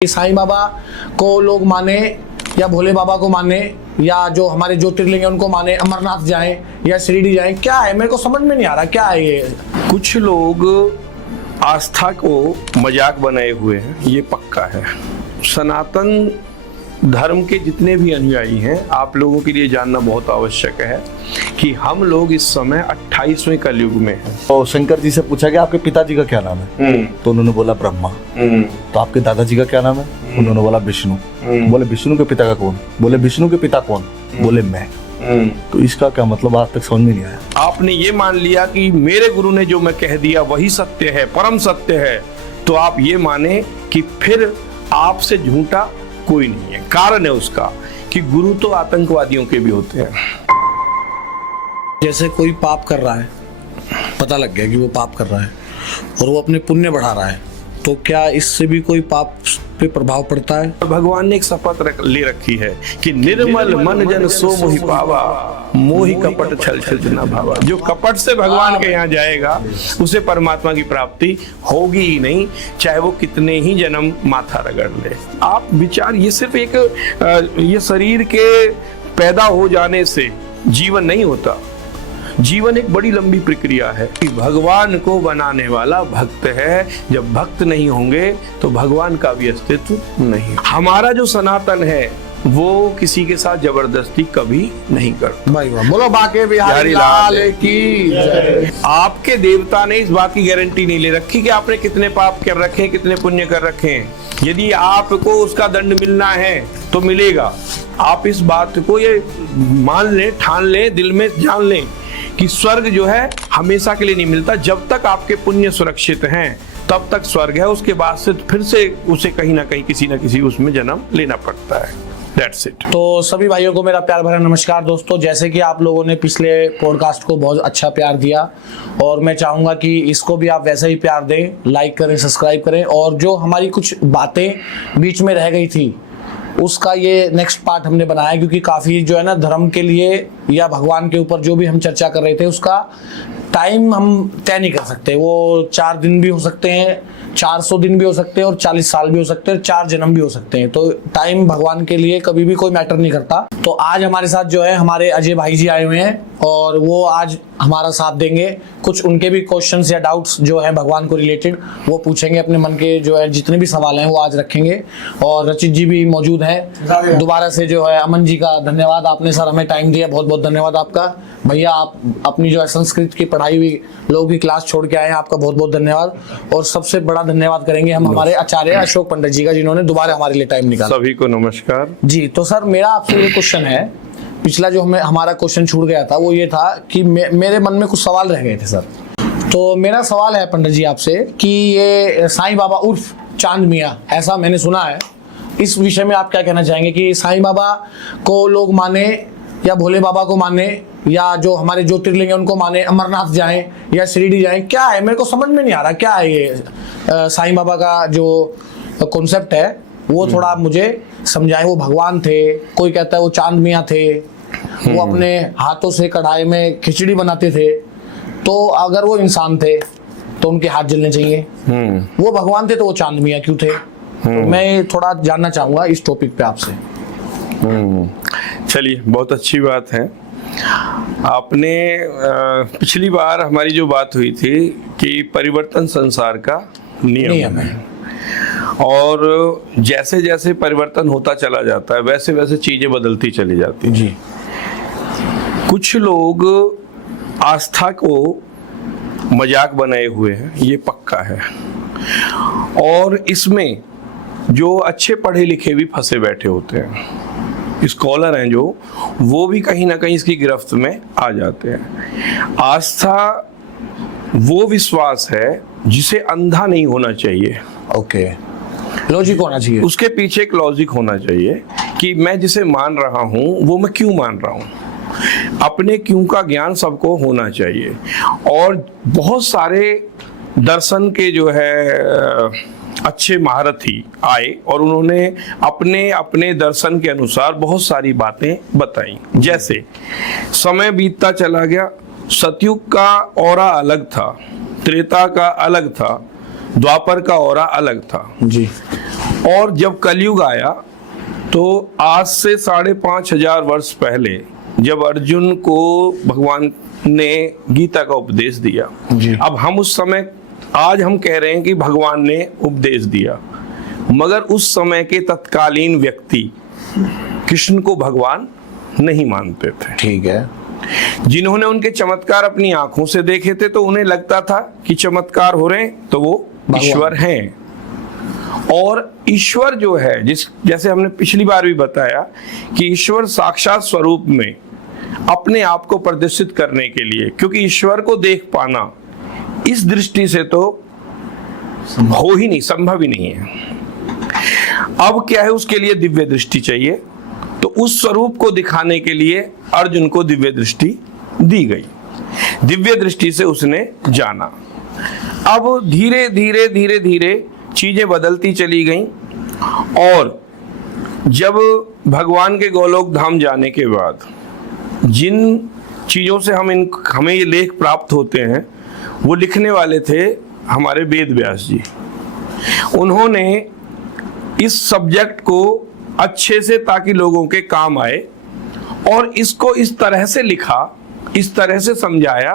साईं बाबा को लोग माने या भोले बाबा को माने या जो हमारे ज्योतिर्लिंग है उनको माने, अमरनाथ जाएं या शिरडी जाएं, क्या है मेरे को समझ में नहीं आ रहा क्या है ये। कुछ लोग आस्था को मजाक बनाए हुए हैं, ये पक्का है। सनातन धर्म के जितने भी अनुयायी हैं, आप लोगों के लिए जानना बहुत आवश्यक है कि हम लोग इस समय 28वें कलयुग में हैं। और शंकर जी से पूछा गया आपके पिताजी का क्या नाम है, तो उन्होंने बोला ब्रह्मा। तो आपके दादाजी का क्या नाम है, उन्होंने बोला विष्णु। बोले विष्णु के पिता का कौन, बोले विष्णु के पिता कौन, बोले मैं। तो इसका क्या मतलब आज तक समझ में नहीं आया। आपने ये मान लिया कि मेरे गुरु ने जो मैं कह दिया वही सत्य है, परम सत्य है, तो आप ये माने कि फिर आपसे झूठा कोई नहीं है। कारण है उसका कि गुरु तो आतंकवादियों के भी होते हैं। जैसे कोई पाप कर रहा है, पता लग गया कि वो पाप कर रहा है और वो अपने पुण्य बढ़ा रहा है, तो क्या इससे भी कोई पाप पे प्रभाव पड़ता है? भगवान ने एक शपथ ले रखी है कि निर्मल मन जन सो मोहि पावा, मोहि कपट छल छल न भावा। जो कपट से भगवान के यहाँ जाएगा उसे परमात्मा की प्राप्ति होगी ही नहीं, चाहे वो कितने ही जन्म माथा रगड़ ले। आप विचार, ये सिर्फ एक ये शरीर के पैदा हो जाने से जीवन नहीं होता। जीवन एक बड़ी लंबी प्रक्रिया है। भगवान को बनाने वाला भक्त है, जब भक्त नहीं होंगे तो भगवान का भी अस्तित्व नहीं। हमारा जो सनातन है वो किसी के साथ जबरदस्ती कभी नहीं करता। भाई वाह, बोलो बाके बिहारी लाल की जय। आपके देवता ने इस बात की गारंटी नहीं ले रखी कि आपने कितने पाप कर रखे हैं, कितने पुण्य कर रखे हैं। यदि आपको उसका दंड मिलना है तो मिलेगा। आप इस बात को ये मान लें, ठान लें, दिल में जान लें कि स्वर्ग जो है हमेशा के लिए नहीं मिलता। जब तक आपके पुण्य सुरक्षित हैं तब तक स्वर्ग है, उसके बाद से फिर से उसे कहीं ना कहीं किसी ना किसी उसमें जन्म लेना पड़ता है। That's it. तो सभी भाइयों को मेरा प्यार भरा नमस्कार। दोस्तों, जैसे कि आप लोगों ने पिछले पॉडकास्ट को बहुत अच्छा प्यार दिया और मैं चाहूँगा कि इसको भी आप वैसा ही प्यार दें, लाइक करें, सब्सक्राइब करें। और जो हमारी कुछ बातें बीच में रह गई थी उसका ये नेक्स्ट पार्ट हमने बनाया, क्योंकि काफ़ी जो है ना धर्म के लिए या भगवान के ऊपर जो भी हम चर्चा कर रहे थे उसका टाइम हम तय नहीं कर सकते। वो 4 दिन भी हो सकते हैं, 400 दिन भी हो सकते हैं और 40 साल भी हो सकते हैं, 4 जन्म भी हो सकते हैं। तो टाइम भगवान के लिए कभी भी कोई मैटर नहीं करता। तो आज हमारे साथ जो है हमारे अजय भाई जी आए हुए हैं और वो आज हमारा साथ देंगे। कुछ उनके भी क्वेश्चंस या डाउट्स जो है भगवान को रिलेटेड वो पूछेंगे, अपने मन के जो है जितने भी सवाल हैं वो आज रखेंगे। और रचित जी भी मौजूद हैं दोबारा से, जो है अमन जी का धन्यवाद, आपने सर हमें टाइम दिया, बहुत बहुत धन्यवाद आपका। भैया आप अपनी जो है संस्कृत की पढ़ाई हुई लोगों की क्लास छोड़ के आए हैं, आपका बहुत बहुत धन्यवाद। और सबसे बड़ा धन्यवाद करेंगे हम हमारे आचार्य अशोक पंडित जी का, जिन्होंने दोबारा हमारे लिए टाइम निकाला। सभी को नमस्कार जी। तो सर मेरा आपसे ये क्वेश्चन है, पिछला जो हमारा क्वेश्चन छूट गया था वो ये था कि मेरे मन में कुछ सवाल रह गए थे सर। तो मेरा सवाल है पंडित जी आपसे कि ये साईं बाबा उर्फ चांद मियां, ऐसा मैंने सुना है, इस विषय में आप क्या कहना चाहेंगे कि साईं बाबा को लोग माने या भोले बाबा को माने या जो हमारे ज्योतिर्लिंग है उनको माने, अमरनाथ जाएं या शिरडी जाएं, क्या है मेरे को समझ में नहीं आ रहा क्या है ये साईं बाबा का जो कॉन्सेप्ट है वो थोड़ा आप मुझे समझाएं। वो भगवान थे, कोई कहता है वो चांद मियां थे, वो अपने हाथों से कढ़ाई में खिचड़ी बनाते थे, तो अगर वो इंसान थे तो उनके हाथ जलने चाहिए, वो भगवान थे तो वो चांद मियां क्यों थे? तो मैं थोड़ा जानना चाहूंगा इस टॉपिक पे आपसे। चलिए, बहुत अच्छी बात है। आपने पिछली बार हमारी जो बात हुई थी कि परिवर्तन संसार का नियम है और जैसे जैसे परिवर्तन होता चला जाता है वैसे वैसे चीजें बदलती चली जाती जी। कुछ लोग आस्था को मजाक बनाए हुए हैं, ये पक्का है। और इसमें जो अच्छे पढ़े लिखे भी फंसे बैठे होते हैं, स्कॉलर हैं जो, वो भी कहीं ना कहीं इसकी गिरफ्त में आ जाते हैं। आस्था वो विश्वास है जिसे अंधा नहीं होना चाहिए। ओके, लॉजिक होना चाहिए, उसके उसके पीछे एक लॉजिक होना चाहिए कि मैं जिसे मान रहा हूं वो मैं क्यों मान रहा हूं। अपने क्यों का ज्ञान सबको होना चाहिए। और बहुत सारे दर्शन के जो है अच्छे महारथी आए और उन्होंने अपने अपने दर्शन के अनुसार बहुत सारी बातें बताई। जैसे समय बीतता चला गया, सतयुग का औरा अलग था, त्रेता का अलग था, द्वापर का औरा अलग था जी। और जब कलयुग आया तो आज से 5,500 वर्ष पहले जब अर्जुन को भगवान ने गीता का उपदेश दिया, अब हम उस समय, आज हम कह रहे हैं कि भगवान ने उपदेश दिया, मगर उस समय के तत्कालीन व्यक्ति कृष्ण को भगवान नहीं मानते थे। ठीक है। जिन्होंने उनके चमत्कार अपनी आंखों से देखे थे तो उन्हें लगता था कि चमत्कार हो रहे हैं तो वो ईश्वर हैं। और ईश्वर जो है, जैसे हमने पिछली बार भी बताया कि ईश्वर साक्षात स्वरूप में अपने आप को प्रदर्शित करने के लिए, क्योंकि ईश्वर को देख पाना इस दृष्टि से तो हो ही नहीं, संभव ही नहीं है। अब क्या है, उसके लिए दिव्य दृष्टि चाहिए। तो उस स्वरूप को दिखाने के लिए अर्जुन को दिव्य दृष्टि दी गई। दिव्य दृष्टि से उसने जाना। अब धीरे धीरे धीरे धीरे चीजें बदलती चली गईं और जब भगवान के गोलोक धाम जाने के बाद जिन चीजों से हमें ये लेख प्राप्त होते हैं, वो लिखने वाले थे हमारे वेद व्यास जी। उन्होंने इस सब्जेक्ट को अच्छे से, ताकि लोगों के काम आए, और इसको इस तरह से लिखा, इस तरह से समझाया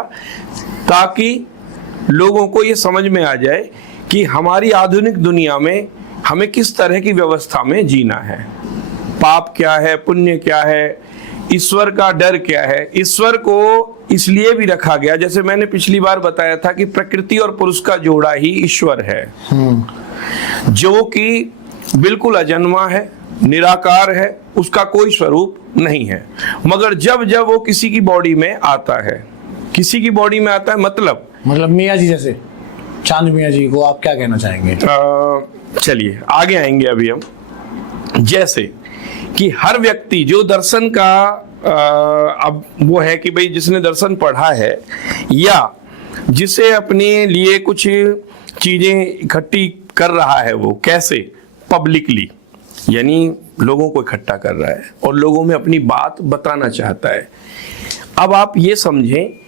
ताकि लोगों को ये समझ में आ जाए कि हमारी आधुनिक दुनिया में हमें किस तरह की व्यवस्था में जीना है। पाप क्या है, पुण्य क्या है, ईश्वर का डर क्या है। ईश्वर को इसलिए भी रखा गया, जैसे मैंने पिछली बार बताया था कि प्रकृति और पुरुष का जोड़ा ही ईश्वर है, जो कि बिल्कुल अजन्मा है, निराकार है, उसका कोई स्वरूप नहीं है। मगर जब जब वो किसी की बॉडी में आता है, किसी की बॉडी में आता है, मतलब मियाँ जी, जैसे चांद मियाँ जी को आप क्या कहना चाहेंगे? चलिए आगे आएंगे अभी हम। जैसे कि हर व्यक्ति जो दर्शन का अब वो है कि भाई जिसने दर्शन पढ़ा है या जिसे अपने लिए कुछ चीजें इकट्ठी कर रहा है, वो कैसे पब्लिकली, यानी लोगों को इकट्ठा कर रहा है और लोगों में अपनी बात बताना चाहता है। अब आप ये समझें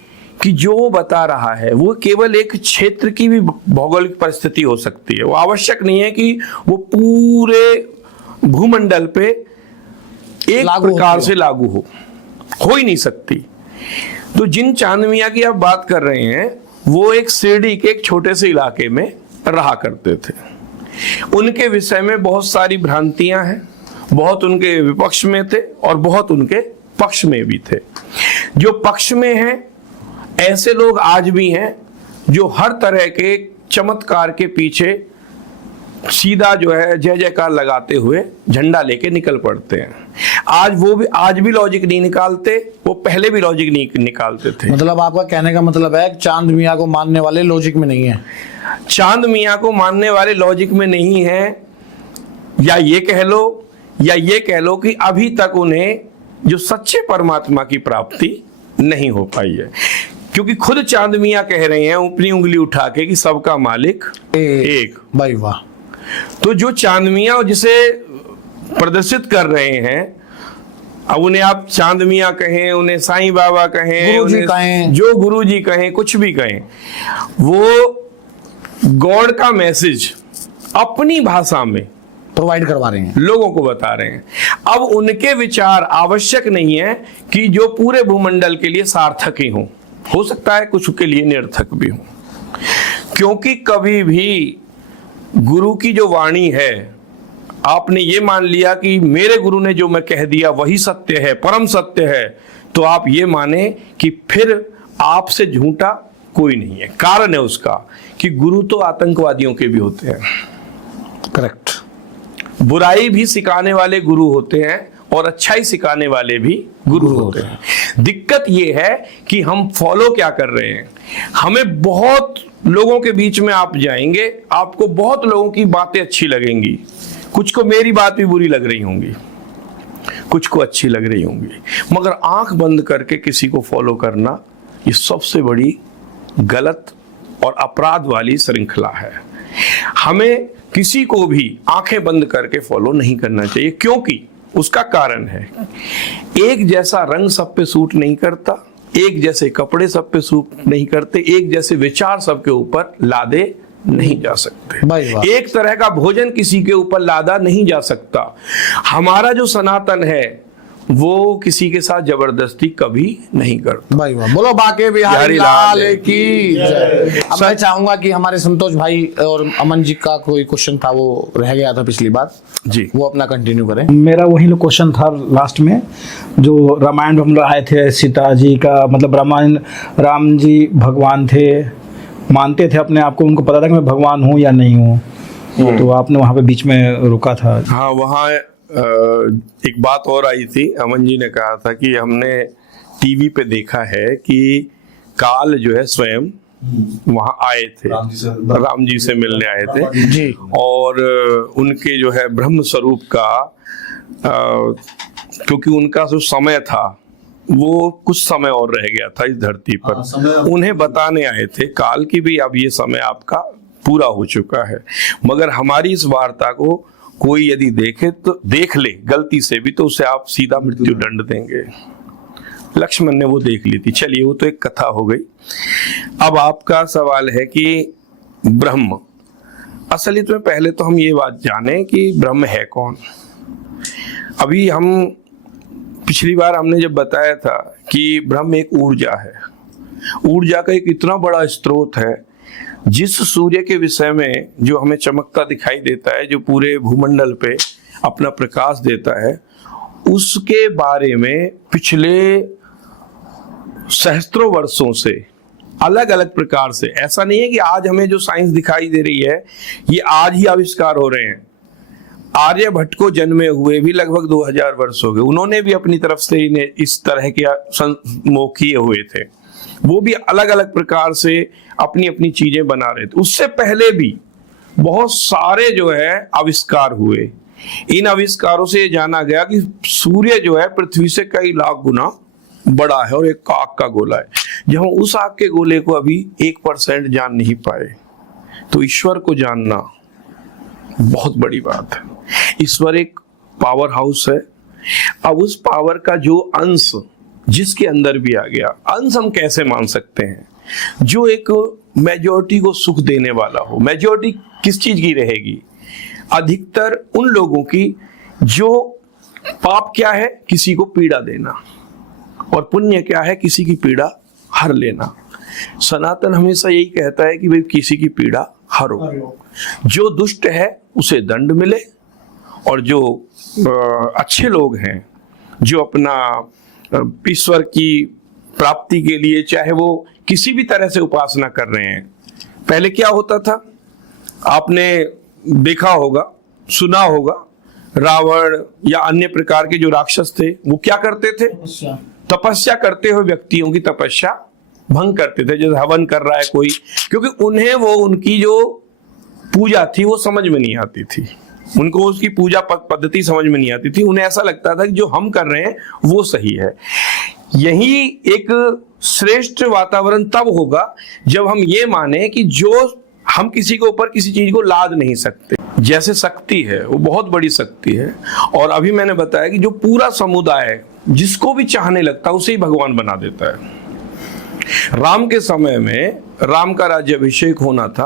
कि जो वो बता रहा है वो केवल एक क्षेत्र की भी भौगोलिक परिस्थिति हो सकती है। वो आवश्यक नहीं है कि वो पूरे भूमंडल पे एक प्रकार से लागू हो ही नहीं सकती। तो जिन चांद मियाँ की आप बात कर रहे हैं, वो एक शिरडी के एक छोटे से इलाके में रहा करते थे। उनके विषय में बहुत सारी भ्रांतियां हैं, बहुत उनके विपक्ष में थे और बहुत उनके पक्ष में भी थे। जो पक्ष में हैं, ऐसे लोग आज भी हैं जो हर तरह के चमत्कार के पीछे सीधा जो है जय जयकार लगाते हुए झंडा लेके निकल पड़ते हैं। आज भी लॉजिक नहीं निकालते, वो पहले भी लॉजिक नहीं निकालते थे। मतलब आपका कहने का मतलब है चांद मियाँ को मानने वाले लॉजिक में नहीं है। चांद मियाँ को मानने वाले लॉजिक में नहीं है, या ये कह लो कि अभी तक उन्हें जो सच्चे परमात्मा की प्राप्ति नहीं हो पाई है। क्योंकि खुद चांद मियाँ कह रहे हैं अपनी उंगली उठा के कि सबका मालिक एक। भाई वाह। तो जो चांद मियाँ जिसे प्रदर्शित कर रहे हैं, अब उन्हें आप चांद मियाँ कहें, उन्हें साईं बाबा कहें, जो गुरु जी कहें, कुछ भी कहें, वो गॉड का मैसेज अपनी भाषा में प्रोवाइड करवा रहे हैं, लोगों को बता रहे हैं। अब उनके विचार आवश्यक नहीं है कि जो पूरे भूमंडल के लिए सार्थक ही हो सकता है कुछ के लिए निरर्थक भी हो। क्योंकि कभी भी गुरु की जो वाणी है, आपने ये मान लिया कि मेरे गुरु ने जो मैं कह दिया वही सत्य है, परम सत्य है, तो आप ये माने कि फिर आपसे झूठा कोई नहीं है। कारण है उसका कि गुरु तो आतंकवादियों के भी होते हैं। करेक्ट। बुराई भी सिखाने वाले गुरु होते हैं और अच्छाई सिखाने वाले भी गुरु होते हैं। दिक्कत ये है कि हम फॉलो क्या कर रहे हैं। हमें बहुत लोगों के बीच में आप जाएंगे, आपको बहुत लोगों की बातें अच्छी लगेंगी, कुछ को मेरी बात भी बुरी लग रही होंगी, कुछ को अच्छी लग रही होंगी, मगर आंख बंद करके किसी को फॉलो करना ये सबसे बड़ी गलत और अपराध वाली श्रृंखला है। हमें किसी को भी आंखें बंद करके फॉलो नहीं करना चाहिए, क्योंकि उसका कारण है एक जैसा रंग सब पे सूट नहीं करता, एक जैसे कपड़े सब पे सूट नहीं करते, एक जैसे विचार सबके ऊपर लादे नहीं जा सकते। भाई वाह। एक तरह का भोजन किसी के ऊपर लादा नहीं जा सकता। हमारा जो सनातन है वो किसी के साथ जबरदस्ती कभी नहीं करता। भाई वाह, बोलो बाके बिहारी लाल की जय। अब मैं चाहूंगा कि हमारे संतोष भाई और अमन जी का कोई क्वेश्चन था वो रह गया था पिछली बार, जी वो अपना कंटिन्यू करें। मेरा वही क्वेश्चन था लास्ट में, जो रामायण में हम लोग आए थे, सीता जी का मतलब रामायण, राम जी भगवान थे, मानते थे अपने आप को, उनको पता था कि मैं भगवान हूँ या नहीं हूँ, तो आपने वहाँ पे बीच में रुका था। हाँ, वहाँ एक बात और आई थी। अमन जी ने कहा था कि हमने टीवी पे देखा है कि काल जो है स्वयं वहाँ आए थे, राम जी से मिलने आए थे जी, और उनके जो है ब्रह्म स्वरूप का क्योंकि उनका जो समय था वो कुछ समय और रह गया था इस धरती पर, उन्हें बताने आए थे काल की भी अब ये समय आपका पूरा हो चुका है। मगर हमारी इस वार्ता को कोई यदि देखे तो देख ले गलती से भी, तो उसे आप सीधा मृत्यु दंड देंगे। लक्ष्मण ने वो देख ली थी। चलिए, वो तो एक कथा हो गई। अब आपका सवाल है कि ब्रह्म, असलियत में पहले तो हम ये बात जाने कि ब्रह्म है कौन। अभी हम पिछली बार हमने जब बताया था कि ब्रह्म एक ऊर्जा है, ऊर्जा का एक इतना बड़ा स्रोत है जिस सूर्य के विषय में जो हमें चमकता दिखाई देता है, जो पूरे भूमंडल पे अपना प्रकाश देता है, उसके बारे में पिछले सहस्त्रों वर्षों से अलग अलग प्रकार से, ऐसा नहीं है कि आज हमें जो साइंस दिखाई दे रही है ये आज ही आविष्कार हो रहे हैं। आर्यभट्ट को जन्मे हुए भी लगभग 2000 वर्ष हो गए, उन्होंने भी अपनी तरफ से इन्हें इस तरह के मोह किए हुए थे। वो भी अलग अलग प्रकार से अपनी अपनी चीजें बना रहे थे। उससे पहले भी बहुत सारे जो है आविष्कार हुए। इन आविष्कारों से ये जाना गया कि सूर्य जो है पृथ्वी से कई लाख गुना बड़ा है और एक आग का गोला है। जब हम उस आग के गोले को अभी 1% जान नहीं पाए, तो ईश्वर को जानना बहुत बड़ी बात है। ईश्वर एक पावर हाउस है। अब उस पावर का जो अंश जिसके अंदर भी आ गया, अंश हम कैसे मान सकते हैं? जो एक मेजॉरिटी को सुख देने वाला हो। मेजॉरिटी किस चीज की रहेगी? अधिकतर उन लोगों की जो पाप क्या है, किसी को पीड़ा देना, और पुण्य क्या है, किसी की पीड़ा हर लेना। सनातन हमेशा यही कहता है कि भाई किसी की पीड़ा हरो। जो दुष्ट है उसे दंड मिले, और जो अच्छे लोग हैं, जो अपना ईश्वर की प्राप्ति के लिए चाहे वो किसी भी तरह से उपासना कर रहे हैं। पहले क्या होता था, आपने देखा होगा, सुना होगा, रावण या अन्य प्रकार के जो राक्षस थे वो क्या करते थे? तपस्या करते हुए व्यक्तियों की तपस्या भंग करते थे। जैसे हवन कर रहा है कोई, क्योंकि उन्हें वो उनकी जो पूजा थी वो समझ में नहीं आती थी, उनको उसकी पूजा पद्धति समझ में नहीं आती थी। उन्हें ऐसा लगता था कि जो हम कर रहे हैं वो सही है। यही एक श्रेष्ठ वातावरण तब होगा जब हम ये माने कि जो हम किसी के ऊपर किसी चीज को लाद नहीं सकते। जैसे शक्ति है, वो बहुत बड़ी शक्ति है, और अभी मैंने बताया कि जो पूरा समुदाय जिसको भी चाहने लगता है उसे ही भगवान बना देता है। राम के समय में राम का राज्याभिषेक होना था,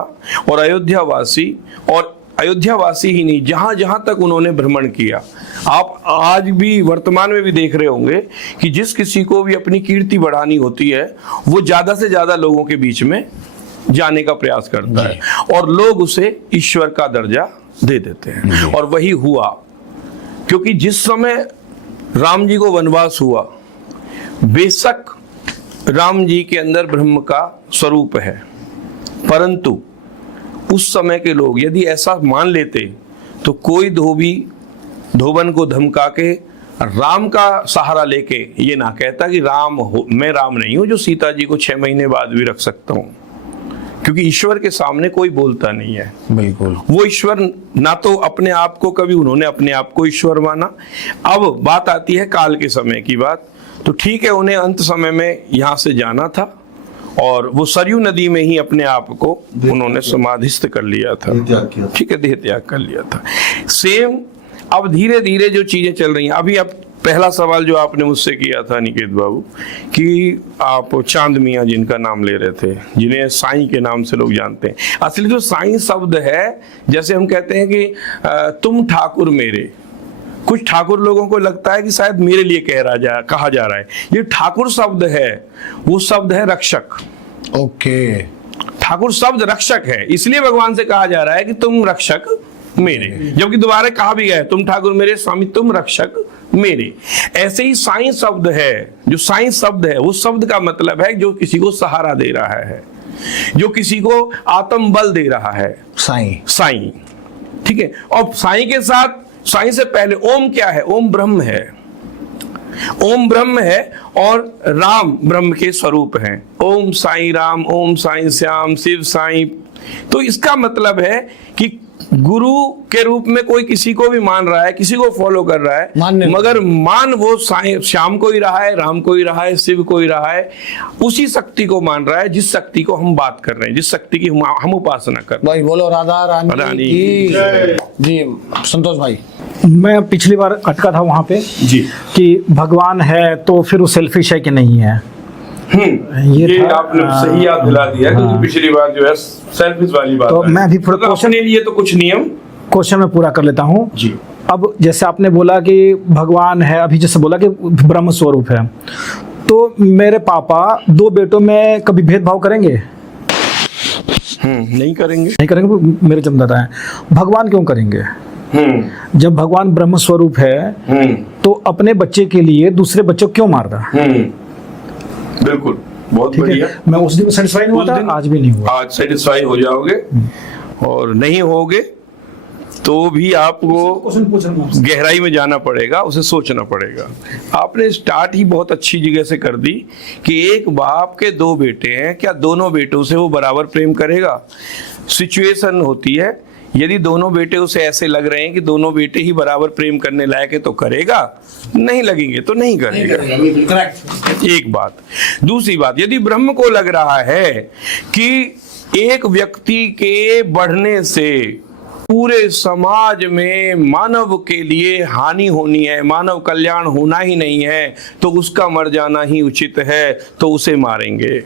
और अयोध्यावासी, और अयोध्यावासी ही नहीं, जहां जहां तक उन्होंने भ्रमण किया, आप आज भी वर्तमान में भी देख रहे होंगे कि जिस किसी को भी अपनी कीर्ति बढ़ानी होती है वो ज्यादा से ज्यादा लोगों के बीच में जाने का प्रयास करता है, और लोग उसे ईश्वर का दर्जा दे देते हैं। और वही हुआ, क्योंकि जिस समय राम जी को वनवास हुआ, बेशक राम जी के अंदर ब्रह्म का स्वरूप है, परंतु उस समय के लोग यदि ऐसा मान लेते तो कोई धोबन को धमका के राम का सहारा लेके ये ना कहता कि मैं राम नहीं हूं जो सीता जी को 6 महीने बाद भी रख सकता हूं, क्योंकि ईश्वर के सामने कोई बोलता नहीं है। बिल्कुल, वो ईश्वर ना तो अपने आप को, कभी उन्होंने अपने आप को ईश्वर माना। अब बात आती है काल के समय की बात, तो ठीक है, उन्हें अंत समय में यहां से जाना था, और वो सरयू नदी में ही अपने आप को उन्होंने समाधिस्थ कर लिया था। ठीक है, देह त्याग कर लिया था। सेम अब धीरे धीरे जो चीजें चल रही हैं, अभी अब पहला सवाल जो आपने मुझसे किया था निकेत बाबू, कि आप चांद मियाँ जिनका नाम ले रहे थे, जिन्हें साईं के नाम से लोग जानते हैं। असली जो साईं शब्द है, जैसे हम कहते हैं कि तुम ठाकुर मेरे, कुछ ठाकुर लोगों को लगता है कि शायद मेरे लिए कहा जा रहा है। ये ठाकुर शब्द है, वो शब्द है रक्षक। ओके, ठाकुर शब्द रक्षक है, इसलिए भगवान से कहा जा रहा है कि तुम रक्षक मेरे, जबकि दोबारा कहा भी गया है तुम ठाकुर मेरे स्वामी तुम रक्षक मेरे। ऐसे ही साईं शब्द है, जो साईं शब्द है वो शब्द का मतलब है जो किसी को सहारा दे रहा है, जो किसी को आत्म बल दे रहा है, साईं। साईं, ठीक है। और साईं के साथ, साईं से पहले ओम क्या है? ओम ब्रह्म है, ओम ब्रह्म है और राम ब्रह्म के स्वरूप हैं। ओम साईं राम, ओम साईं श्याम, शिव साईं। तो इसका मतलब है कि गुरु के रूप में कोई किसी को भी मान रहा है, किसी को फॉलो कर रहा है, मगर मान वो साईं श्याम को ही रहा है, राम को ही रहा है, शिव को ही रहा है, उसी शक्ति को मान रहा है जिस शक्ति को हम बात कर रहे हैं, जिस शक्ति की हम उपासना कर रहे हैं। भाई बोलो राधा रानी की जी। संतोष भाई, मैं पिछली बार अटका था वहाँ पे जी, कि भगवान है तो फिर वो सेल्फिश है कि नहीं है। ये आपने सही याद दिला दिया, क्योंकि पिछली बार जो है सेल्फिश वाली बात तो है। मैं भी थोड़ा क्वेश्चन के लिए तो कुछ नियम क्वेश्चन में पूरा कर लेता हूँ जी। अब जैसे आपने बोला कि भगवान है, अभी जैसे बोला कि ब्रह्म स्वरूप है, तो मेरे पापा दो बेटों में कभी भेदभाव करेंगे? नहीं करेंगे, नहीं करेंगे, मेरे जमदादा हैं। भगवान क्यों करेंगे? जब भगवान ब्रह्म स्वरूप है तो अपने बच्चे के लिए दूसरे बच्चों को क्यों मार रहा? बिल्कुल, बहुत बढ़िया। मैं उस दिन सेटिस्फाई नहीं हुआ था, आज भी नहीं हुआ। आज सेटिस्फाई हो जाओगे, और नहीं होगे तो भी आपको गहराई में जाना पड़ेगा, उसे सोचना पड़ेगा। आपने स्टार्ट ही बहुत अच्छी जगह से कर दी कि एक बाप के दो बेटे हैं, क्या दोनों बेटों से वो बराबर प्रेम करेगा? सिचुएशन होती है, यदि दोनों बेटे उसे ऐसे लग रहे हैं कि दोनों बेटे ही बराबर प्रेम करने लायक है तो करेगा, नहीं लगेंगे तो नहीं करेगा। एक बात। दूसरी बात, यदि ब्रह्म को लग रहा है कि एक व्यक्ति के बढ़ने से पूरे समाज में मानव के लिए हानि होनी है, मानव कल्याण होना ही नहीं है, तो उसका मर जाना ही उचित है, तो उसे मारेंगे।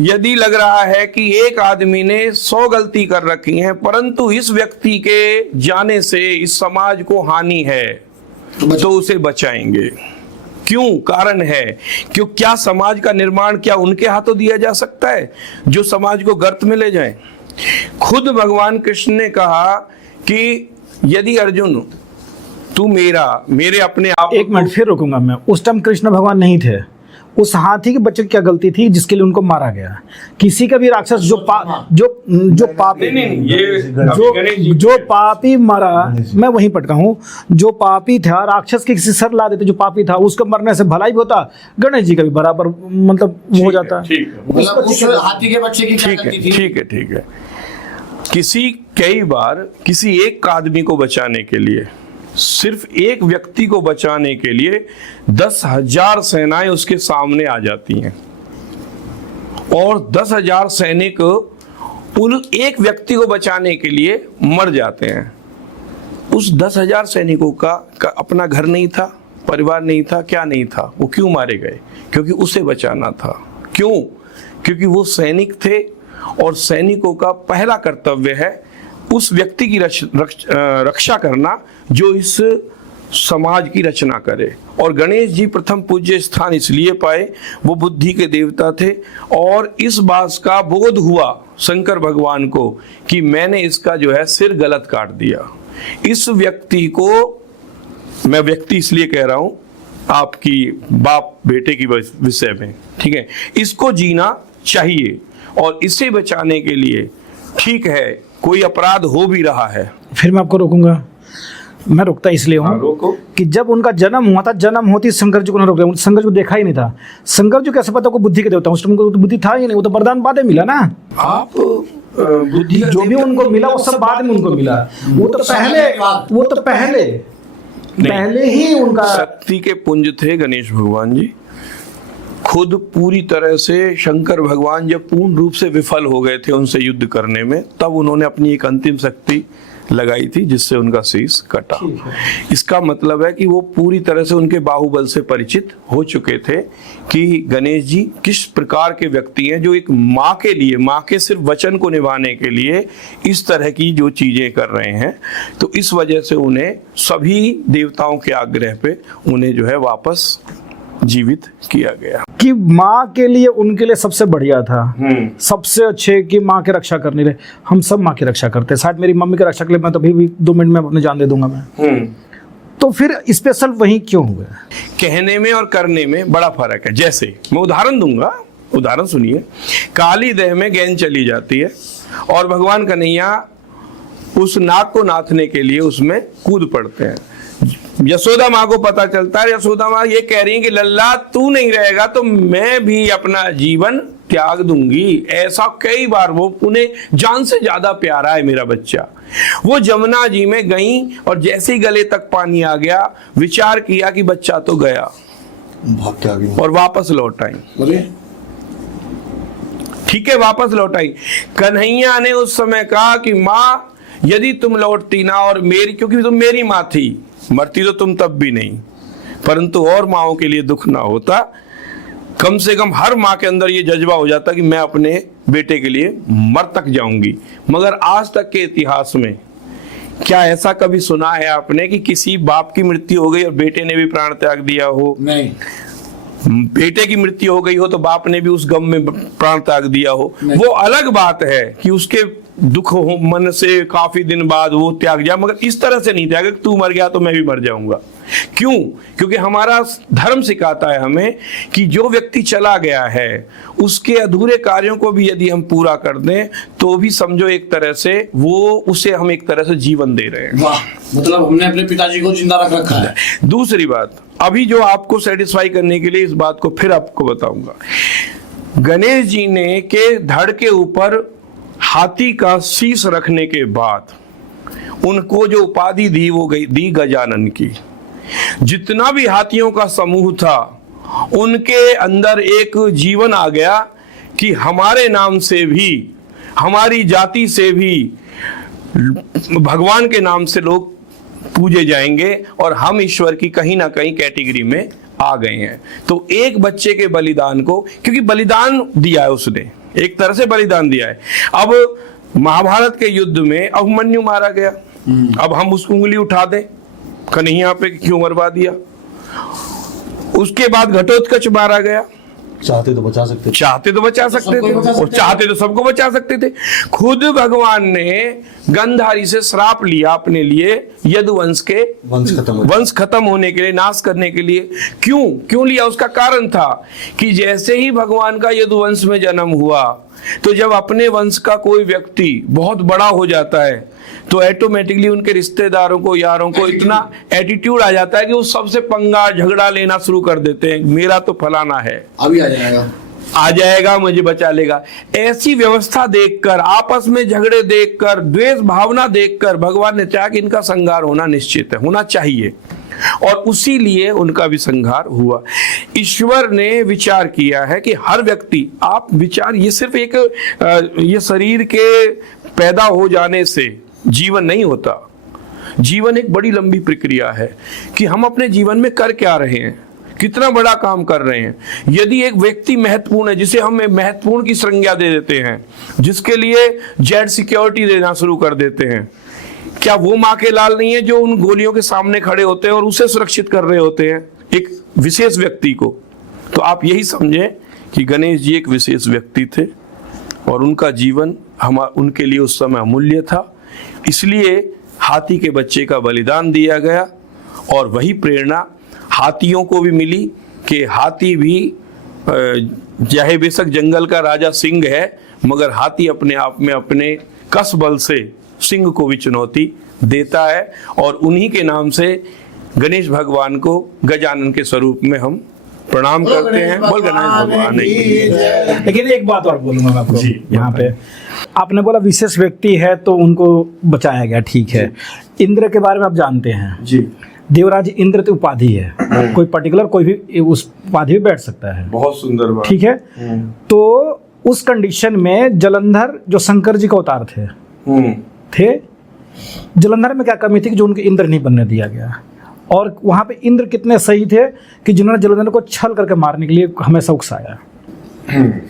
यदि लग रहा है कि एक आदमी ने 100 गलती कर रखी है, परंतु इस व्यक्ति के जाने से इस समाज को हानि है, तो उसे बचाएंगे। क्यों? कारण है क्यों? क्या समाज का निर्माण क्या उनके हाथों दिया जा सकता है जो समाज को गर्त में ले जाए? खुद भगवान कृष्ण ने कहा कि यदि अर्जुन तू मेरे अपने आप। एक मिनट फिर रुकूंगा मैं। उस टाइम कृष्ण भगवान नहीं थे, उस हाथी के बच्चे की क्या गलती थी जिसके लिए उनको मारा गया? किसी का भी राक्षस जो पापी जो पापी मरा, मैं वहीं पटका हूँ, जो पापी था, राक्षस के किसी सर ला देते जो पापी था, उसके मरने से भलाई भी होता, गणेश जी का भी बराबर मतलब वो हो जाता। उस हाथी के बच्चे की क्या गलती थी? ठीक है। कई बार किसी एक आदमी को बचाने के लिए, सिर्फ एक व्यक्ति को बचाने के लिए 10,000 सेनाएं उसके सामने आ जाती हैं, और 10,000 सैनिक उन एक व्यक्ति को बचाने के लिए मर जाते हैं। उस 10,000 सैनिकों का अपना घर नहीं था, परिवार नहीं था, क्या नहीं था? वो क्यों मारे गए? क्योंकि उसे बचाना था। क्यों? क्योंकि वो सैनिक थे, और सैनिकों का पहला कर्तव्य है उस व्यक्ति की रक्षा करना जो इस समाज की रचना करे। और गणेश जी प्रथम पूज्य स्थान इसलिए पाए, वो बुद्धि के देवता थे, और इस बात का बोध हुआ शंकर भगवान को कि मैंने इसका जो है सिर गलत काट दिया। इस व्यक्ति को, मैं व्यक्ति इसलिए कह रहा हूं आपकी बाप बेटे की विषय में, ठीक है, इसको जीना चाहिए, और इसे बचाने के लिए ठीक है कोई अपराध हो भी रहा है। फिर मैं आपको रोकूंगा, मैं रुकता इसलिए हूँ कि जब उनका जन्म हुआ था, जन्म होती शंकर जी को रोक दिया। शंकर जी को देखा ही नहीं था। शंकर जी कैसे पता को बुद्धि के देवता? उस टाइम को तो बुद्धि था ही नहीं, वो तो वरदान बाद में मिला ना। आप बुद्धि जो भी उनको मिला वो सब बाद में उनको मिला, वो तो पहले ही उनका शक्ति के पुंज थे गणेश भगवान जी। खुद पूरी तरह से शंकर भगवान जब पूर्ण रूप से विफल हो गए थे उनसे युद्ध करने में, तब उन्होंने अपनी एक अंतिम शक्ति लगाई थी जिससे उनका शीश कटा। इसका मतलब है कि वो पूरी तरह से उनके बाहुबल से परिचित हो चुके थे कि गणेश जी किस प्रकार के व्यक्ति हैं, जो एक माँ के लिए, माँ के सिर्फ वचन को निभाने के लिए इस तरह की जो चीजें कर रहे हैं। तो इस वजह से उन्हें सभी देवताओं के आग्रह पे उन्हें जो है वापस जीवित किया गया। कि माँ के लिए, उनके लिए सबसे बढ़िया था, सबसे अच्छे कि माँ के रक्षा करने लिए। हम सब माँ की रक्षा करते हैं, शायद मेरी मम्मी की रक्षा के लिए मैं तो अभी भी 2 मिनट में अपनी जान दे दूंगा मैं। तो फिर स्पेशल वही क्यों हुआ? कहने में और करने में बड़ा फर्क है। जैसे मैं उदाहरण दूंगा, उदाहरण सुनिए। काली देह में गेंद चली जाती है और भगवान कन्हैया उस नाग को नाथने के लिए उसमें कूद पड़ते हैं। यशोदा माँ को पता चलता है, यशोदा माँ ये कह रही है कि लल्ला तू नहीं रहेगा तो मैं भी अपना जीवन त्याग दूंगी। ऐसा कई बार, वो उन्हें जान से ज्यादा प्यारा है मेरा बच्चा। वो जमुना जी में गई और जैसे ही गले तक पानी आ गया, विचार किया कि बच्चा तो गया, भाग के आ गई और वापस लौट आई। ठीक है, वापस लौट आई। कन्हैया ने उस समय कहा कि माँ यदि तुम लौटती ना, और मेरी, क्योंकि तुम मेरी माँ थी, मरती तो तुम तब भी नहीं, परंतु और माओं के लिए दुख ना होता। कम से कम हर माँ के अंदर ये जज्बा हो जाता कि मैं अपने बेटे के लिए मर तक जाऊंगी। मगर आज तक के इतिहास में क्या ऐसा कभी सुना है आपने कि किसी बाप की मृत्यु हो गई और बेटे ने भी प्राण त्याग दिया हो? नहीं। बेटे की मृत्यु हो गई हो तो बाप ने भी उस गम में प्राण त्याग दिया हो। वो अलग बात है कि उसके दुख हो मन से काफी दिन बाद वो त्याग जाए, मगर इस तरह से नहीं त्याग कि तू मर गया तो मैं भी मर जाऊंगा। क्यों? क्योंकि हमारा धर्म सिखाता है हमें कि जो व्यक्ति चला गया है उसके अधूरे कार्यों को भी यदि हम पूरा कर दें तो भी समझो एक तरह से वो, उसे हम एक तरह से जीवन दे रहे हैं। वाह, मतलब हमने अपने पिताजी को जिंदा रख रखा है। दूसरी बात, अभी जो आपको सेटिस्फाई करने के लिए इस बात को फिर आपको बताऊंगा। गणेश जी ने के धड़ के ऊपर हाथी का शीश रखने के बाद उनको जो उपाधि दी वो दी गजानन की। जितना भी हाथियों का समूह था उनके अंदर एक जीवन आ गया कि हमारे नाम से भी, हमारी जाति से भी भगवान के नाम से लोग पूजे जाएंगे और हम ईश्वर की कहीं ना कहीं कैटेगरी में आ गए हैं। तो एक बच्चे के बलिदान को, क्योंकि बलिदान दिया है उसने, एक तरह से बलिदान दिया है। अब महाभारत के युद्ध में अभिमन्यु मारा गया, अब हम उसको उंगली उठा दें कन्हैया पे क्यों मरवा दिया? उसके बाद घटोत्कच मारा गया, चाहते तो बचा सकते थे, चाहते तो बचा सकते थे, और चाहते तो सबको बचा सकते थे। खुद भगवान ने गंधारी से श्राप लिया अपने लिए, यदुवंश के वंश खत्म होने के लिए, नाश करने के लिए। क्यों लिया? उसका कारण था कि जैसे ही भगवान का यदुवंश में जन्म हुआ तो जब अपने वंश का कोई व्यक्ति बहुत बड़ा हो जाता है तो ऑटोमेटिकली उनके रिश्तेदारों को, यारों को इतना एटीट्यूड आ जाता है कि वो सबसे पंगा झगड़ा लेना शुरू कर देते हैं। मेरा तो फलाना है, अभी आ जाएगा, मुझे बचा लेगा। ऐसी व्यवस्था देखकर, आपस में झगड़े देखकर, द्वेष भावना देखकर भगवान ने चाहा कि इनका संहार होना निश्चित है, होना चाहिए, और उसी लिए उनका भी संहार हुआ। ईश्वर ने विचार किया है कि हर व्यक्ति, आप विचार, ये सिर्फ एक ये शरीर के पैदा हो जाने से जीवन नहीं होता। जीवन एक बड़ी लंबी प्रक्रिया है कि हम अपने जीवन में कर क्या रहे हैं, कितना बड़ा काम कर रहे हैं। यदि एक व्यक्ति महत्वपूर्ण है, जिसे हम महत्वपूर्ण की संज्ञा दे देते हैं, जिसके लिए जेड सिक्योरिटी देना शुरू कर देते हैं, क्या वो माँ के लाल नहीं है जो उन गोलियों के सामने खड़े होते हैं और उसे सुरक्षित कर रहे होते हैं, एक विशेष व्यक्ति को? तो आप यही समझें कि गणेश जी एक विशेष व्यक्ति थे और उनका जीवन उनके लिए उस समय अमूल्य था। इसलिए हाथी के बच्चे का बलिदान दिया गया, और वही प्रेरणा हाथियों को भी मिली कि हाथी भी, चाहे बेशक जंगल का राजा सिंह है, मगर हाथी अपने आप में अपने कस बल से सिंह को भी चुनौती देता है। और उन्हीं के नाम से गणेश भगवान को गजानन के स्वरूप में हम प्रणाम करते हैं। बोल गणेश भगवान की। लेकिन एक बात और बोलूंगा मैं आपको यहाँ पे, आपने बोला विशेष व्यक्ति है तो उनको बचाया गया, ठीक है। इंद्र के बारे में आप जानते हैं जी, देवराज इंद्र तो उपाधि है, कोई पर्टिकुलर कोई भी उस उपाधि में बैठ सकता है। बहुत सुंदर बात, ठीक है। तो उस कंडीशन में जलंधर जो शंकर जी का अवतार थे जलंधर में क्या कमी थी कि जो उनके इंद्र नहीं बनने दिया गया, और वहाँ पे इंद्र कितने सही थे कि जिन्होंने जलंधर को छल करके मारने के लिए हमेशा उकसाया,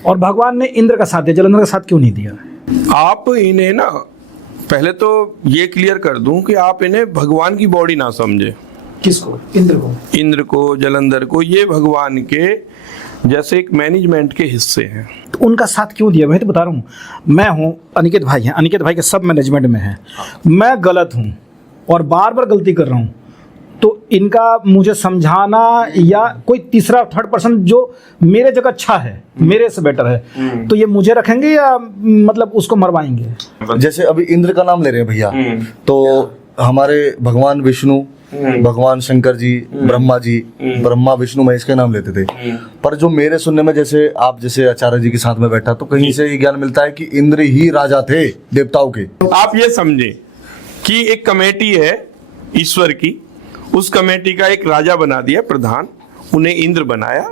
और भगवान ने इंद्र का साथ दिया, जलंधर का साथ क्यों नहीं दिया? आप इन्हें ना, पहले तो ये क्लियर कर दूं कि आप इन्हें भगवान की बॉडी ना समझे। किसको? इंद्र को। इंद्र को, जलंधर को, ये भगवान के जैसे एक मैनेजमेंट के हिस्से हैं। तो उनका साथ क्यों दिया? मैं तो बता रहा हूँ, मैं हूँ, अनिकेत भाई हैं, अनिकेत भाई के सब मैनेजमेंट में हैं, मैं गलत हूँ और बार बार गलती कर रहा हूँ, तो इनका मुझे समझाना या कोई तीसरा थर्ड पर्सन जो मेरे जगह अच्छा है, मेरे से बेटर है, तो ये मुझे रखेंगे या मतलब उसको मरवाएंगे? जैसे अभी इंद्र का नाम ले रहे हैं भैया, तो हमारे भगवान विष्णु, भगवान शंकर जी, ब्रह्मा जी, ब्रह्मा विष्णु महेश के नाम लेते थे। पर जो मेरे सुनने में, जैसे आप जैसे आचार्य जी के साथ में बैठा, तो कहीं से ये ज्ञान मिलता है कि इंद्र ही राजा थे देवताओं के। आप ये समझे कि एक कमेटी है ईश्वर की, उस कमेटी का एक राजा बना दिया प्रधान, उन्हें इंद्र बनाया,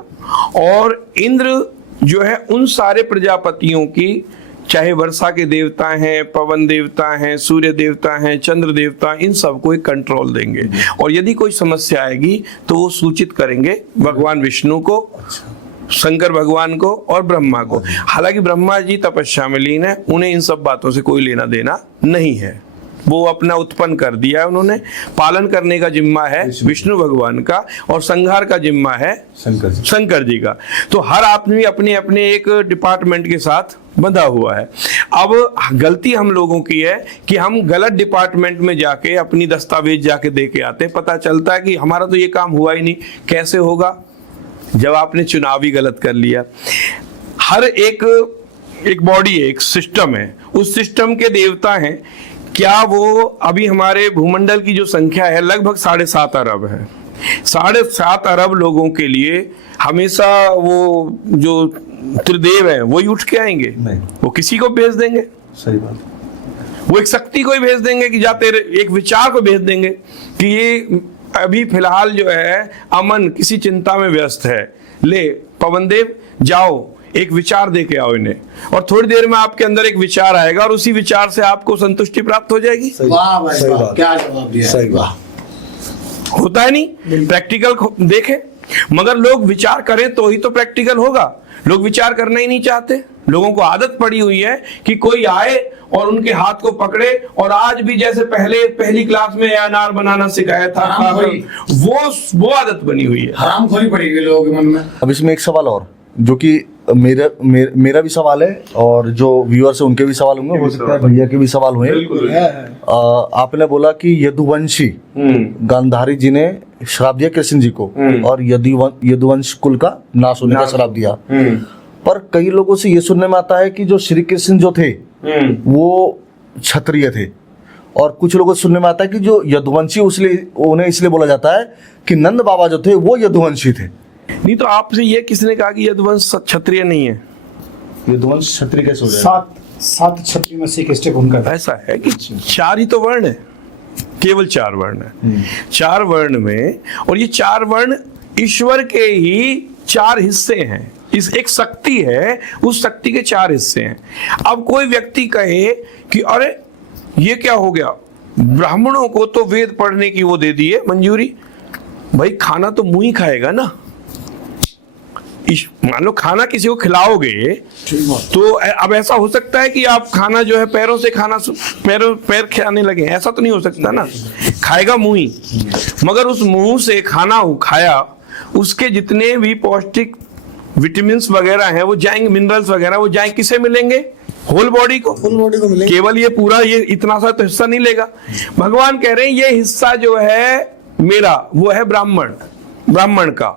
और इंद्र जो है उन सारे प्रजापतियों की, चाहे वर्षा के देवता हैं, पवन देवता हैं, सूर्य देवता हैं, चंद्र देवता, इन सबको एक कंट्रोल देंगे, और यदि कोई समस्या आएगी तो वो सूचित करेंगे भगवान विष्णु को, शंकर भगवान को और ब्रह्मा को। हालांकि ब्रह्मा जी तपस्या में लीन है, उन्हें इन सब बातों से कोई लेना देना नहीं है, वो अपना उत्पन्न कर दिया है उन्होंने। पालन करने का जिम्मा है विष्णु भगवान का, और संहार का जिम्मा है शंकर जी का। तो हर आदमी अपने अपने एक डिपार्टमेंट के साथ बंधा हुआ है। अब गलती हम लोगों की है कि हम गलत डिपार्टमेंट में जाके अपनी दस्तावेज जाके दे के आते हैं, पता चलता है कि हमारा तो ये काम हुआ ही नहीं। कैसे होगा जब आपने चुनाव ही गलत कर लिया? हर एक बॉडी है, एक सिस्टम है, उस सिस्टम के देवता हैं। क्या वो अभी हमारे भूमंडल की जो संख्या है लगभग 7.5 अरब है। 7.5 अरब लोगों के लिए हमेशा वो जो त्रिदेव है वही उठ के आएंगे? नहीं। वो किसी को भेज देंगे। सही बात। वो एक शक्ति को ही भेज देंगे कि जा तेरे, एक विचार को भेज देंगे कि ये अभी फिलहाल जो है अमन किसी चिंता में व्यस्त है, ले पवन देव जाओ एक विचार दे के आओ इन्हें, और थोड़ी देर में आपके अंदर एक विचार आएगा और उसी विचार से आपको संतुष्टि प्राप्त हो जाएगी। वाह भाई वाह, क्या जवाब दिया। सही बात। होता है नहीं? प्रैक्टिकल देखें, मगर लोग विचार करें तो ही तो प्रैक्टिकल होगा। लोग विचार करना ही नहीं चाहते। लोगों को आदत पड़ी हुई है कि कोई आए और उनके हाथ को पकड़े, और आज भी जैसे पहली क्लास में अनार बनाना सिखाया था, वो आदत बनी हुई है। हरामखोरी पड़ी हुई लोगों के मन में। अब इसमें एक सवाल और, जो कि मेरा भी सवाल है और जो व्यूअर्स है उनके भी सवाल होंगे, हो सकता है भैया के भी सवाल हुए। आपने बोला कि यदुवंशी गांधारी जी ने श्राप दिया कृष्ण जी को, और यदुवंश कुल का नाश होने का श्राप दिया। पर कई लोगों से ये सुनने में आता है कि जो श्री कृष्ण जो थे वो क्षत्रिय थे, और कुछ लोगों से सुनने में आता है कि जो यदुवंशी उन्हें इसलिए बोला जाता है कि नंद बाबा जो थे वो यदुवंशी थे। नहीं तो आपसे ये किसने कहा कि यदुवंश क्षत्रिय नहीं है? यदुवंश क्षत्रिय कैसे हो जाएगा? सात क्षत्रिय में से एक स्टेप उनका था। ऐसा है कि 4 ही तो वर्ण है, केवल 4 वर्ण है। 4 वर्ण में, और ये 4 वर्ण ईश्वर के ही 4 हिस्से हैं। इस एक शक्ति है, उस शक्ति के 4 हिस्से हैं। अब कोई व्यक्ति कहे कि अरे ये क्या हो गया, ब्राह्मणों को तो वेद पढ़ने की वो दे दी है मंजूरी, भाई खाना तो मुंह ही खाएगा ना। मान लो खाना किसी को खिलाओगे तो अब ऐसा हो सकता है कि आप खाना जो है पैरों से खाना, पैर खाने लगे, ऐसा तो नहीं हो सकता ना। खाएगा मुंह ही, मगर उस मुंह से खाना खाया, उसके जितने भी पौष्टिक विटामिन वगैरह हैं वो जाएंगे, मिनरल्स वगैरह वो जाएंगे, किसे मिलेंगे? होल बॉडी को मिलेंगे। केवल ये पूरा ये इतना सा तो हिस्सा नहीं लेगा। भगवान कह रहे हैं ये हिस्सा जो है मेरा, वो है ब्राह्मण का।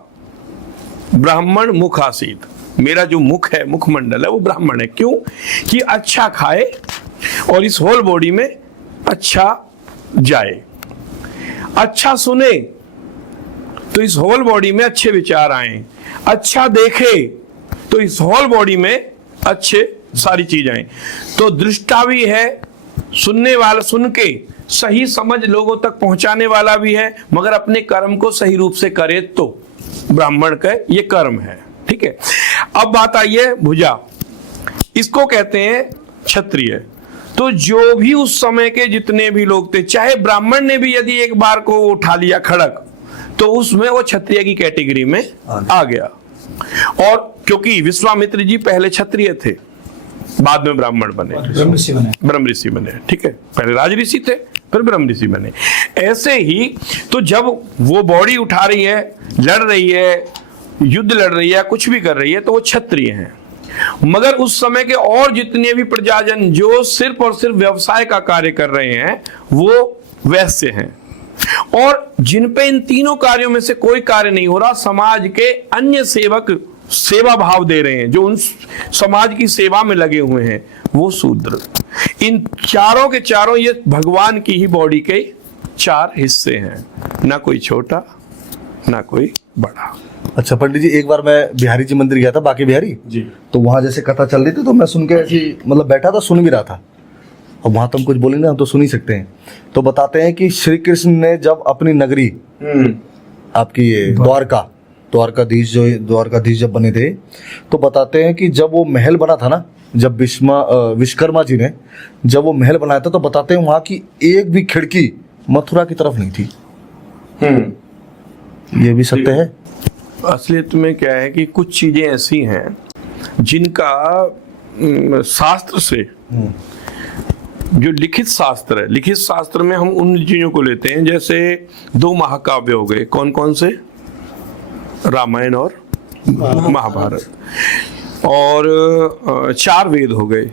ब्राह्मण मुख आसीत, मेरा जो मुख है, मुखमंडल है, वो ब्राह्मण है। क्यों? कि अच्छा खाए और इस होल बॉडी में अच्छा जाए, अच्छा सुने तो इस होल बॉडी में अच्छे विचार आए, अच्छा देखे तो इस होल बॉडी में अच्छे सारी चीज आए। तो दृष्टा भी है, सुनने वाला, सुन के सही समझ लोगों तक पहुंचाने वाला भी है, मगर अपने कर्म को सही रूप से करे तो ब्राह्मण का ये कर्म है। ठीक है। अब बात आई है भुजा, इसको कहते हैं क्षत्रिय। तो जो भी उस समय के जितने भी लोग थे, चाहे ब्राह्मण ने भी यदि एक बार को उठा लिया खड़ग, तो उसमें वो क्षत्रिय की कैटेगरी में आ गया। और क्योंकि विश्वामित्र जी पहले क्षत्रिय थे, बाद में ब्राह्मण बने, ब्रह्म ऋषि बने, ठीक है, पहले राज ऋषि थे फिर ब्रह्म ऋषि बने। ऐसे ही तो जब वो बॉडी उठा रही है, लड़ रही है, युद्ध लड़ रही है, कुछ भी कर रही है, तो वो क्षत्रिय हैं। मगर उस समय के और जितने भी प्रजाजन जो सिर्फ और सिर्फ व्यवसाय का कार्य कर रहे हैं, वो वैश्य हैं। और जिन पे इन तीनों कार्यों में से कोई कार्य नहीं हो रहा, समाज के अन्य सेवक सेवा भाव दे रहे हैं, जो उन समाज की सेवा में लगे हुए हैं, वो शूद्र। इन चारों के चारों ये भगवान की ही बॉडी के 4 हिस्से हैं, ना कोई छोटा ना कोई बड़ा। अच्छा पंडित जी, एक बार मैं बिहारी जी मंदिर गया था, बाकी बिहारी जी, तो वहां जैसे कथा चल रही थी, तो मैं सुन के ऐसी मतलब बैठा था, सुन भी रहा था। और वहां तो हम कुछ बोलेंगे, हम तो सुन ही सकते हैं। तो बताते हैं कि श्री कृष्ण ने जब अपनी नगरी आपकी ये द्वारकाधीश जब बने थे, तो बताते हैं कि जब वो महल बना था ना, जब विश्वकर्मा जी ने जब वो महल बनाया था, तो बताते हैं वहां की एक भी खिड़की मथुरा की तरफ नहीं थी। ये भी सत्य है। असलियत में क्या है कि कुछ चीजें ऐसी हैं जिनका शास्त्र से, जो लिखित शास्त्र है, लिखित शास्त्र में हम उन चीजों को लेते हैं, जैसे 2 महाकाव्य हो गए, कौन कौन से? रामायण और महाभारत। और 4 वेद हो गए,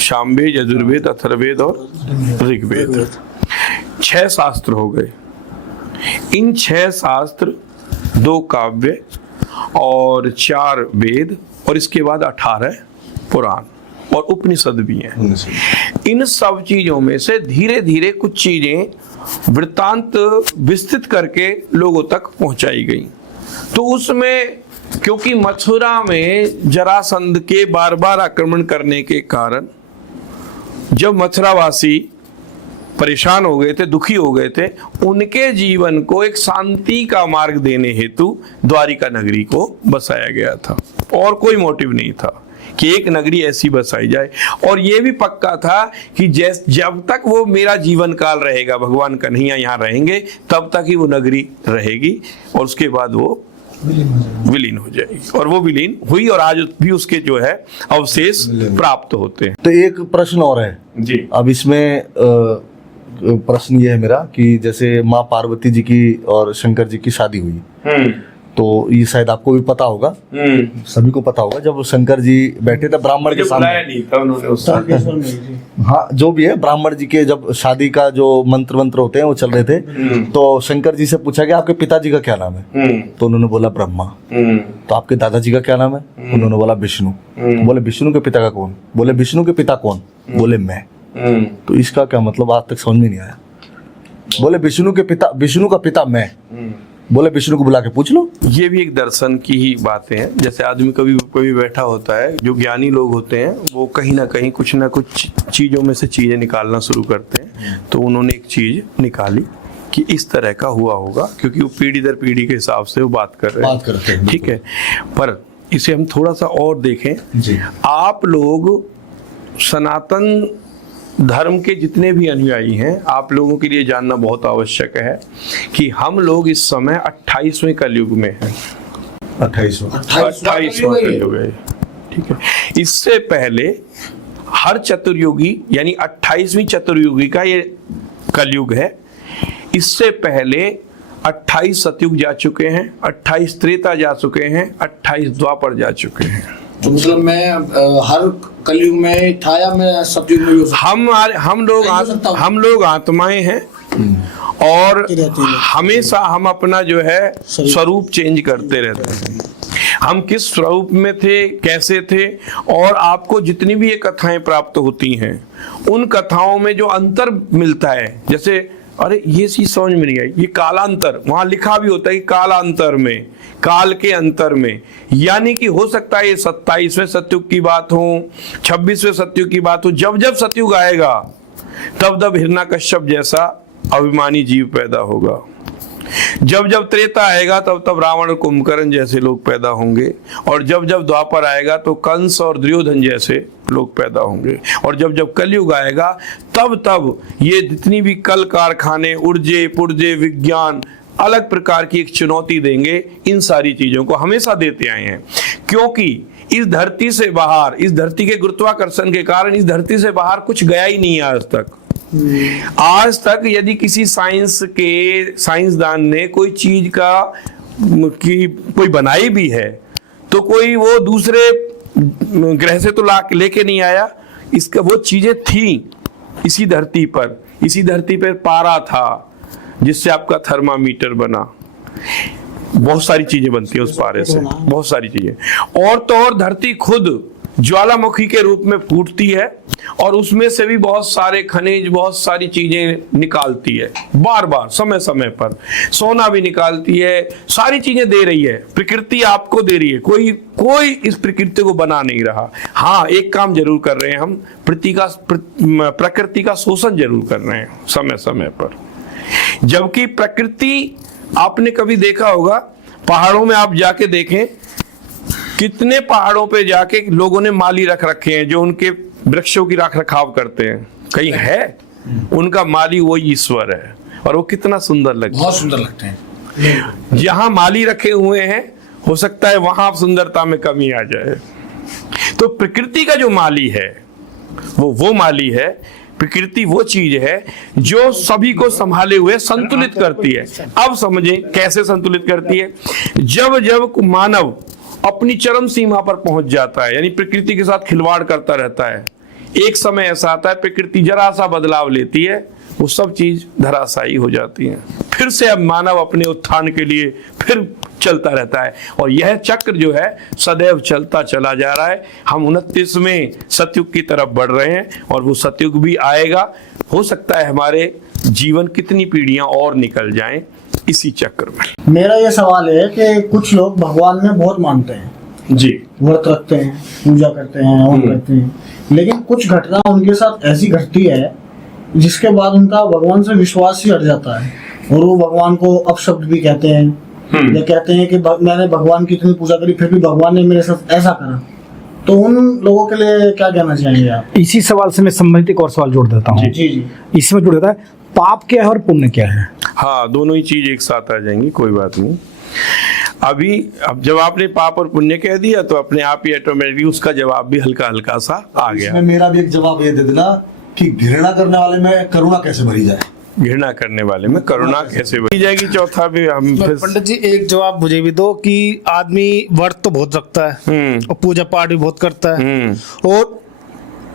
सामवेद, यजुर्वेद, अथर्ववेद और ऋग्वेद। 6 शास्त्र हो गए। इन 6 शास्त्र, 2 काव्य और 4 वेद, और इसके बाद 18 पुराण और उपनिषद भी हैं। इन सब चीजों में से धीरे धीरे कुछ चीजें वृत्तांत विस्तृत करके लोगों तक पहुंचाई गई। तो उसमें क्योंकि मथुरा में जरासंध के बार बार आक्रमण करने के कारण जब मथुरावासी परेशान हो गए थे, दुखी हो गए थे, उनके जीवन को एक शांति का मार्ग देने हेतु द्वारिका नगरी को बसाया गया था। और कोई मोटिव नहीं था कि एक नगरी ऐसी बसाई जाए। और ये भी पक्का था कि जब तक वो मेरा जीवन काल रहेगा, भगवान कन्हैया यहाँ रहेंगे, तब तक ही वो नगरी रहेगी, और उसके बाद वो विलीन हो जाएगी। और वो विलीन हुई, और आज भी उसके जो है अवशेष प्राप्त होते हैं। तो एक प्रश्न और है जी। अब इसमें प्रश्न ये है मेरा कि जैसे माँ पार्वती जी की और शंकर जी की शादी हुई, तो ये शायद आपको भी पता होगा, सभी को पता होगा, जब शंकर जी बैठे थे ब्राह्मण के सामने, नहीं था उन्होंने उस हाँ जो भी है, ब्राह्मण जी के जब शादी का जो मंत्र होते हैं वो चल रहे थे, तो शंकर जी से पूछा गया आपके पिताजी का क्या नाम है? तो उन्होंने बोला ब्रह्मा। तो आपके दादाजी का क्या नाम है? उन्होंने बोला विष्णु। बोले विष्णु के पिता का कौन? बोले विष्णु के पिता कौन? बोले मैं। तो इसका क्या मतलब आज तक समझ में नहीं आया। बोले विष्णु का पिता मैं, बोले विष्णु को बुला के पूछ लो। ये भी एक दर्शन की ही बातें हैं। जैसे आदमी कभी बैठा होता है, जो ज्ञानी लोग होते हैं वो कहीं ना कहीं कुछ ना कुछ चीजों में से चीजें निकालना शुरू करते हैं। तो उन्होंने एक चीज निकाली कि इस तरह का हुआ होगा, क्योंकि वो पीढ़ी दर पीढ़ी के हिसाब से वो बात करते हैं, ठीक है। पर इसे हम थोड़ा सा और देखें जी। आप लोग सनातन धर्म के जितने भी अनुयायी हैं, आप लोगों के लिए जानना बहुत आवश्यक है कि हम लोग इस समय 28वें कलयुग में हैं। 28वां कलयुग है, ठीक है। इससे पहले हर चतुर्युगी, यानी 28वीं चतुर्युगी का ये कलयुग है। इससे पहले 28 सतयुग जा चुके हैं, 28 त्रेता जा चुके हैं, 28 द्वापर जा चुके हैं। तो मतलब मैं हर कलयुग में था या मैं सतयुग में भी हो सकता? हम लोग आत्माएं हैं, और हमेशा हम अपना जो है स्वरूप चेंज करते रहते हैं। हम किस स्वरूप में थे, कैसे थे, और आपको जितनी भी ये कथाएं प्राप्त होती हैं, उन कथाओं में जो अंतर मिलता है, जैसे अरे ये चीज समझ में नहीं आई, ये कालांतर, वहां लिखा भी होता है कि कालांतर में, काल के अंतर में, यानी कि हो सकता है ये 27वें सतयुग की बात हो, 26वें सतयुग की बात हो। जब जब सतयुग आएगा तब तब हिरण्यकश्यप जैसा अभिमानी जीव पैदा होगा। जब जब त्रेता आएगा तब तब रावण और कुंभकर्ण जैसे लोग पैदा होंगे, और जब जब द्वापर आएगा तो कंस और दुर्योधन जैसे लोग पैदा होंगे। और जब जब कलयुग आएगा तब ये जितनी भी कल कारखाने, ऊर्जे पुर्जे, विज्ञान अलग प्रकार की एक चुनौती देंगे। इन सारी चीजों को हमेशा देते आए हैं, क्योंकि इस धरती से बाहर, इस धरती के गुरुत्वाकर्षण के कारण इस धरती से बाहर कुछ गया ही नहीं है आज तक। यदि किसी साइंसदान ने कोई चीज की कोई बनाई भी है तो कोई वो दूसरे ग्रह से तो लेके नहीं आया। इसका वो चीजें थी इसी धरती पर। इसी धरती पर पारा था जिससे आपका थर्मामीटर बना। बहुत सारी चीजें बनती है उस पारे से, बहुत सारी चीजें। और तो और धरती खुद ज्वालामुखी के रूप में फूटती है और उसमें से भी बहुत सारे खनिज, बहुत सारी चीजें निकालती है बार बार, समय समय पर। सोना भी निकालती है, सारी चीजें दे रही है प्रकृति, आपको दे रही है। कोई इस प्रकृति को बना नहीं रहा। हाँ, एक काम जरूर कर रहे हैं हम, प्रकृति का शोषण जरूर कर रहे हैं समय समय पर। जबकि प्रकृति, आपने कभी देखा होगा पहाड़ों में, आप जाके देखें कितने पहाड़ों पे जाके लोगों ने माली रख रखे हैं जो उनके वृक्षों की रख रखाव करते हैं। कहीं है उनका माली वही ईश्वर है, और वो कितना सुंदर लगता है, बहुत सुंदर लगते हैं। जहां माली रखे हुए हैं हो सकता है वहां सुंदरता में कमी आ जाए। तो प्रकृति का जो माली है वो माली है। प्रकृति वो चीज है जो सभी को संभाले हुए संतुलित करती है। अब समझें कैसे संतुलित करती है। जब जब मानव अपनी चरम सीमा पर पहुंच जाता है, यानी प्रकृति के साथ खिलवाड़ करता रहता है, एक समय ऐसा आता है प्रकृति जरा सा बदलाव लेती है, वो सब चीज धराशायी हो जाती है। फिर से अब मानव अपने उत्थान के लिए फिर चलता रहता है, और यह चक्र जो है सदैव चलता चला जा रहा है। हम 29वें सतयुग की तरफ बढ़ रहे हैं, और वो सतयुग भी आएगा। हो सकता है हमारे जीवन कितनी पीढ़ियां और निकल जाएं इसी चक्र में। मेरा ये सवाल है कि कुछ लोग भगवान में बहुत मानते हैं जी, व्रत रखते हैं, पूजा करते हैं, हवन करते हैं, लेकिन कुछ घटना उनके साथ ऐसी घटती है जिसके बाद उनका भगवान से विश्वास ही हट जाता है, और वो भगवान को अपशब्द भी कहते हैं, या कहते हैं कि मैंने भगवान की इतनी पूजा करी फिर भी भगवान ने मेरे साथ ऐसा करा। तो उन लोगों के लिए क्या कहना चाहेंगे आप? इसी सवाल से मैं संबंधित एक और सवाल जोड़ देता हूँ। जी जी, इसमें जुड़ जाता है, पाप क्या है और पुण्य क्या है? हाँ, दोनों ही चीज एक साथ आ जाएंगी, कोई बात नहीं। अब जब आपने पाप और पुण्य कह दिया तो अपने आप ही ऑटोमेटिकली उसका जवाब भी हल्का हल्का सा आ गया। इसमें मेरा भी एक जवाब ये दे देना कि घृणा करने वाले में करुणा कैसे भरी जाए। घृणा करने वाले में करुणा कैसे भरी जाएगी, चौथा भी हम फिर पंडित जी एक जवाब मुझे भी दो कि आदमी व्रत तो बहुत रखता है और पूजा पाठ भी बहुत करता है और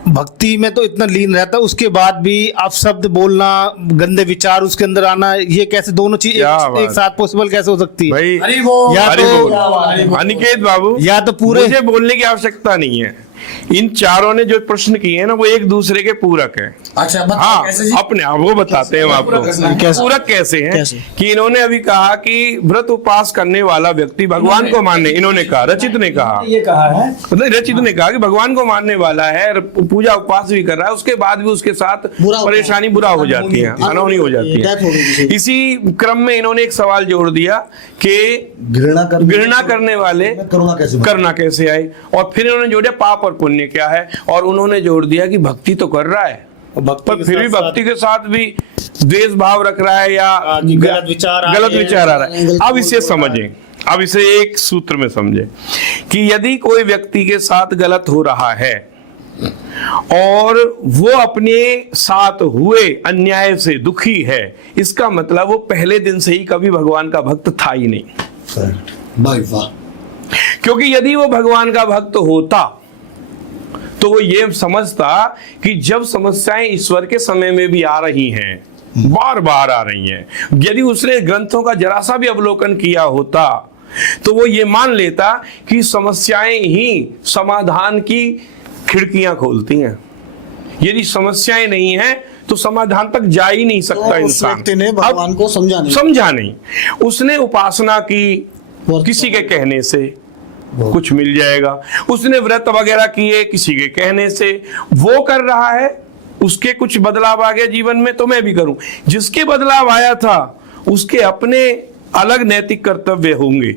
भक्ति में तो इतना लीन रहता है, उसके बाद भी अपशब्द बोलना, गंदे विचार उसके अंदर आना, ये कैसे दोनों चीज एक साथ पॉसिबल कैसे हो सकती है? भाई या तो अनिकेत बाबू, या तो पूरे मुझे बोलने की आवश्यकता नहीं है। इन चारों ने जो प्रश्न किए हैं ना वो एक दूसरे के पूरक हैं। अच्छा, हाँ, कैसे जी? अपने आप वो बताते हैं हम आपको। पूरक कैसे हैं कि इन्होंने अभी कहा कि व्रत उपास करने वाला व्यक्ति भगवान को मानने, इन्होंने कहा, रचित ने कहा, ये कहा है, मतलब रचित ने कहा कि भगवान को मानने वाला है, पूजा उपवास भी कर रहा है, उसके बाद भी उसके साथ परेशानी बुरा हो जाती है, अनहोनी हो जाती है। इसी क्रम में इन्होंने एक सवाल जोड़ दिया कि घृणा करने वाले करुणा कैसे आए, और फिर इन्होंने जोड़ा पाप और पुण्य क्या है, और उन्होंने जोड़ दिया कि भक्ति तो कर रहा है पर फिर भी भक्ति के साथ भी द्वेष भाव रख रहा है या गलत विचार आ रहा है। अब इसे समझें, अब इसे एक सूत्र में समझें कि यदि कोई व्यक्ति के साथ गलत हो रहा है और वो अपने साथ हुए अन्याय से दुखी है, इसका मतलब वो पहले दिन से ही कभी भगवान का भक्त था ही नहीं। भाई वाह। क्योंकि यदि वो भगवान का भक्त होता तो वो ये समझता कि जब समस्याएं ईश्वर के समय में भी आ रही हैं, बार बार आ रही हैं, यदि उसने ग्रंथों का जरा सा भी अवलोकन किया होता तो वो ये मान लेता कि समस्याएं ही समाधान की खिड़कियां खोलती हैं। यदि समस्याएं नहीं हैं तो समाधान तक जा ही नहीं सकता इंसान। ने भगवान को समझा नहीं, उसने उपासना की, किसी के कहने से कुछ मिल जाएगा, उसने व्रत वगैरह किए किसी के कहने से, वो कर रहा है, उसके कुछ बदलाव आ गया जीवन में तो मैं भी करूं। जिसके बदलाव आया था उसके अपने अलग नैतिक कर्तव्य होंगे।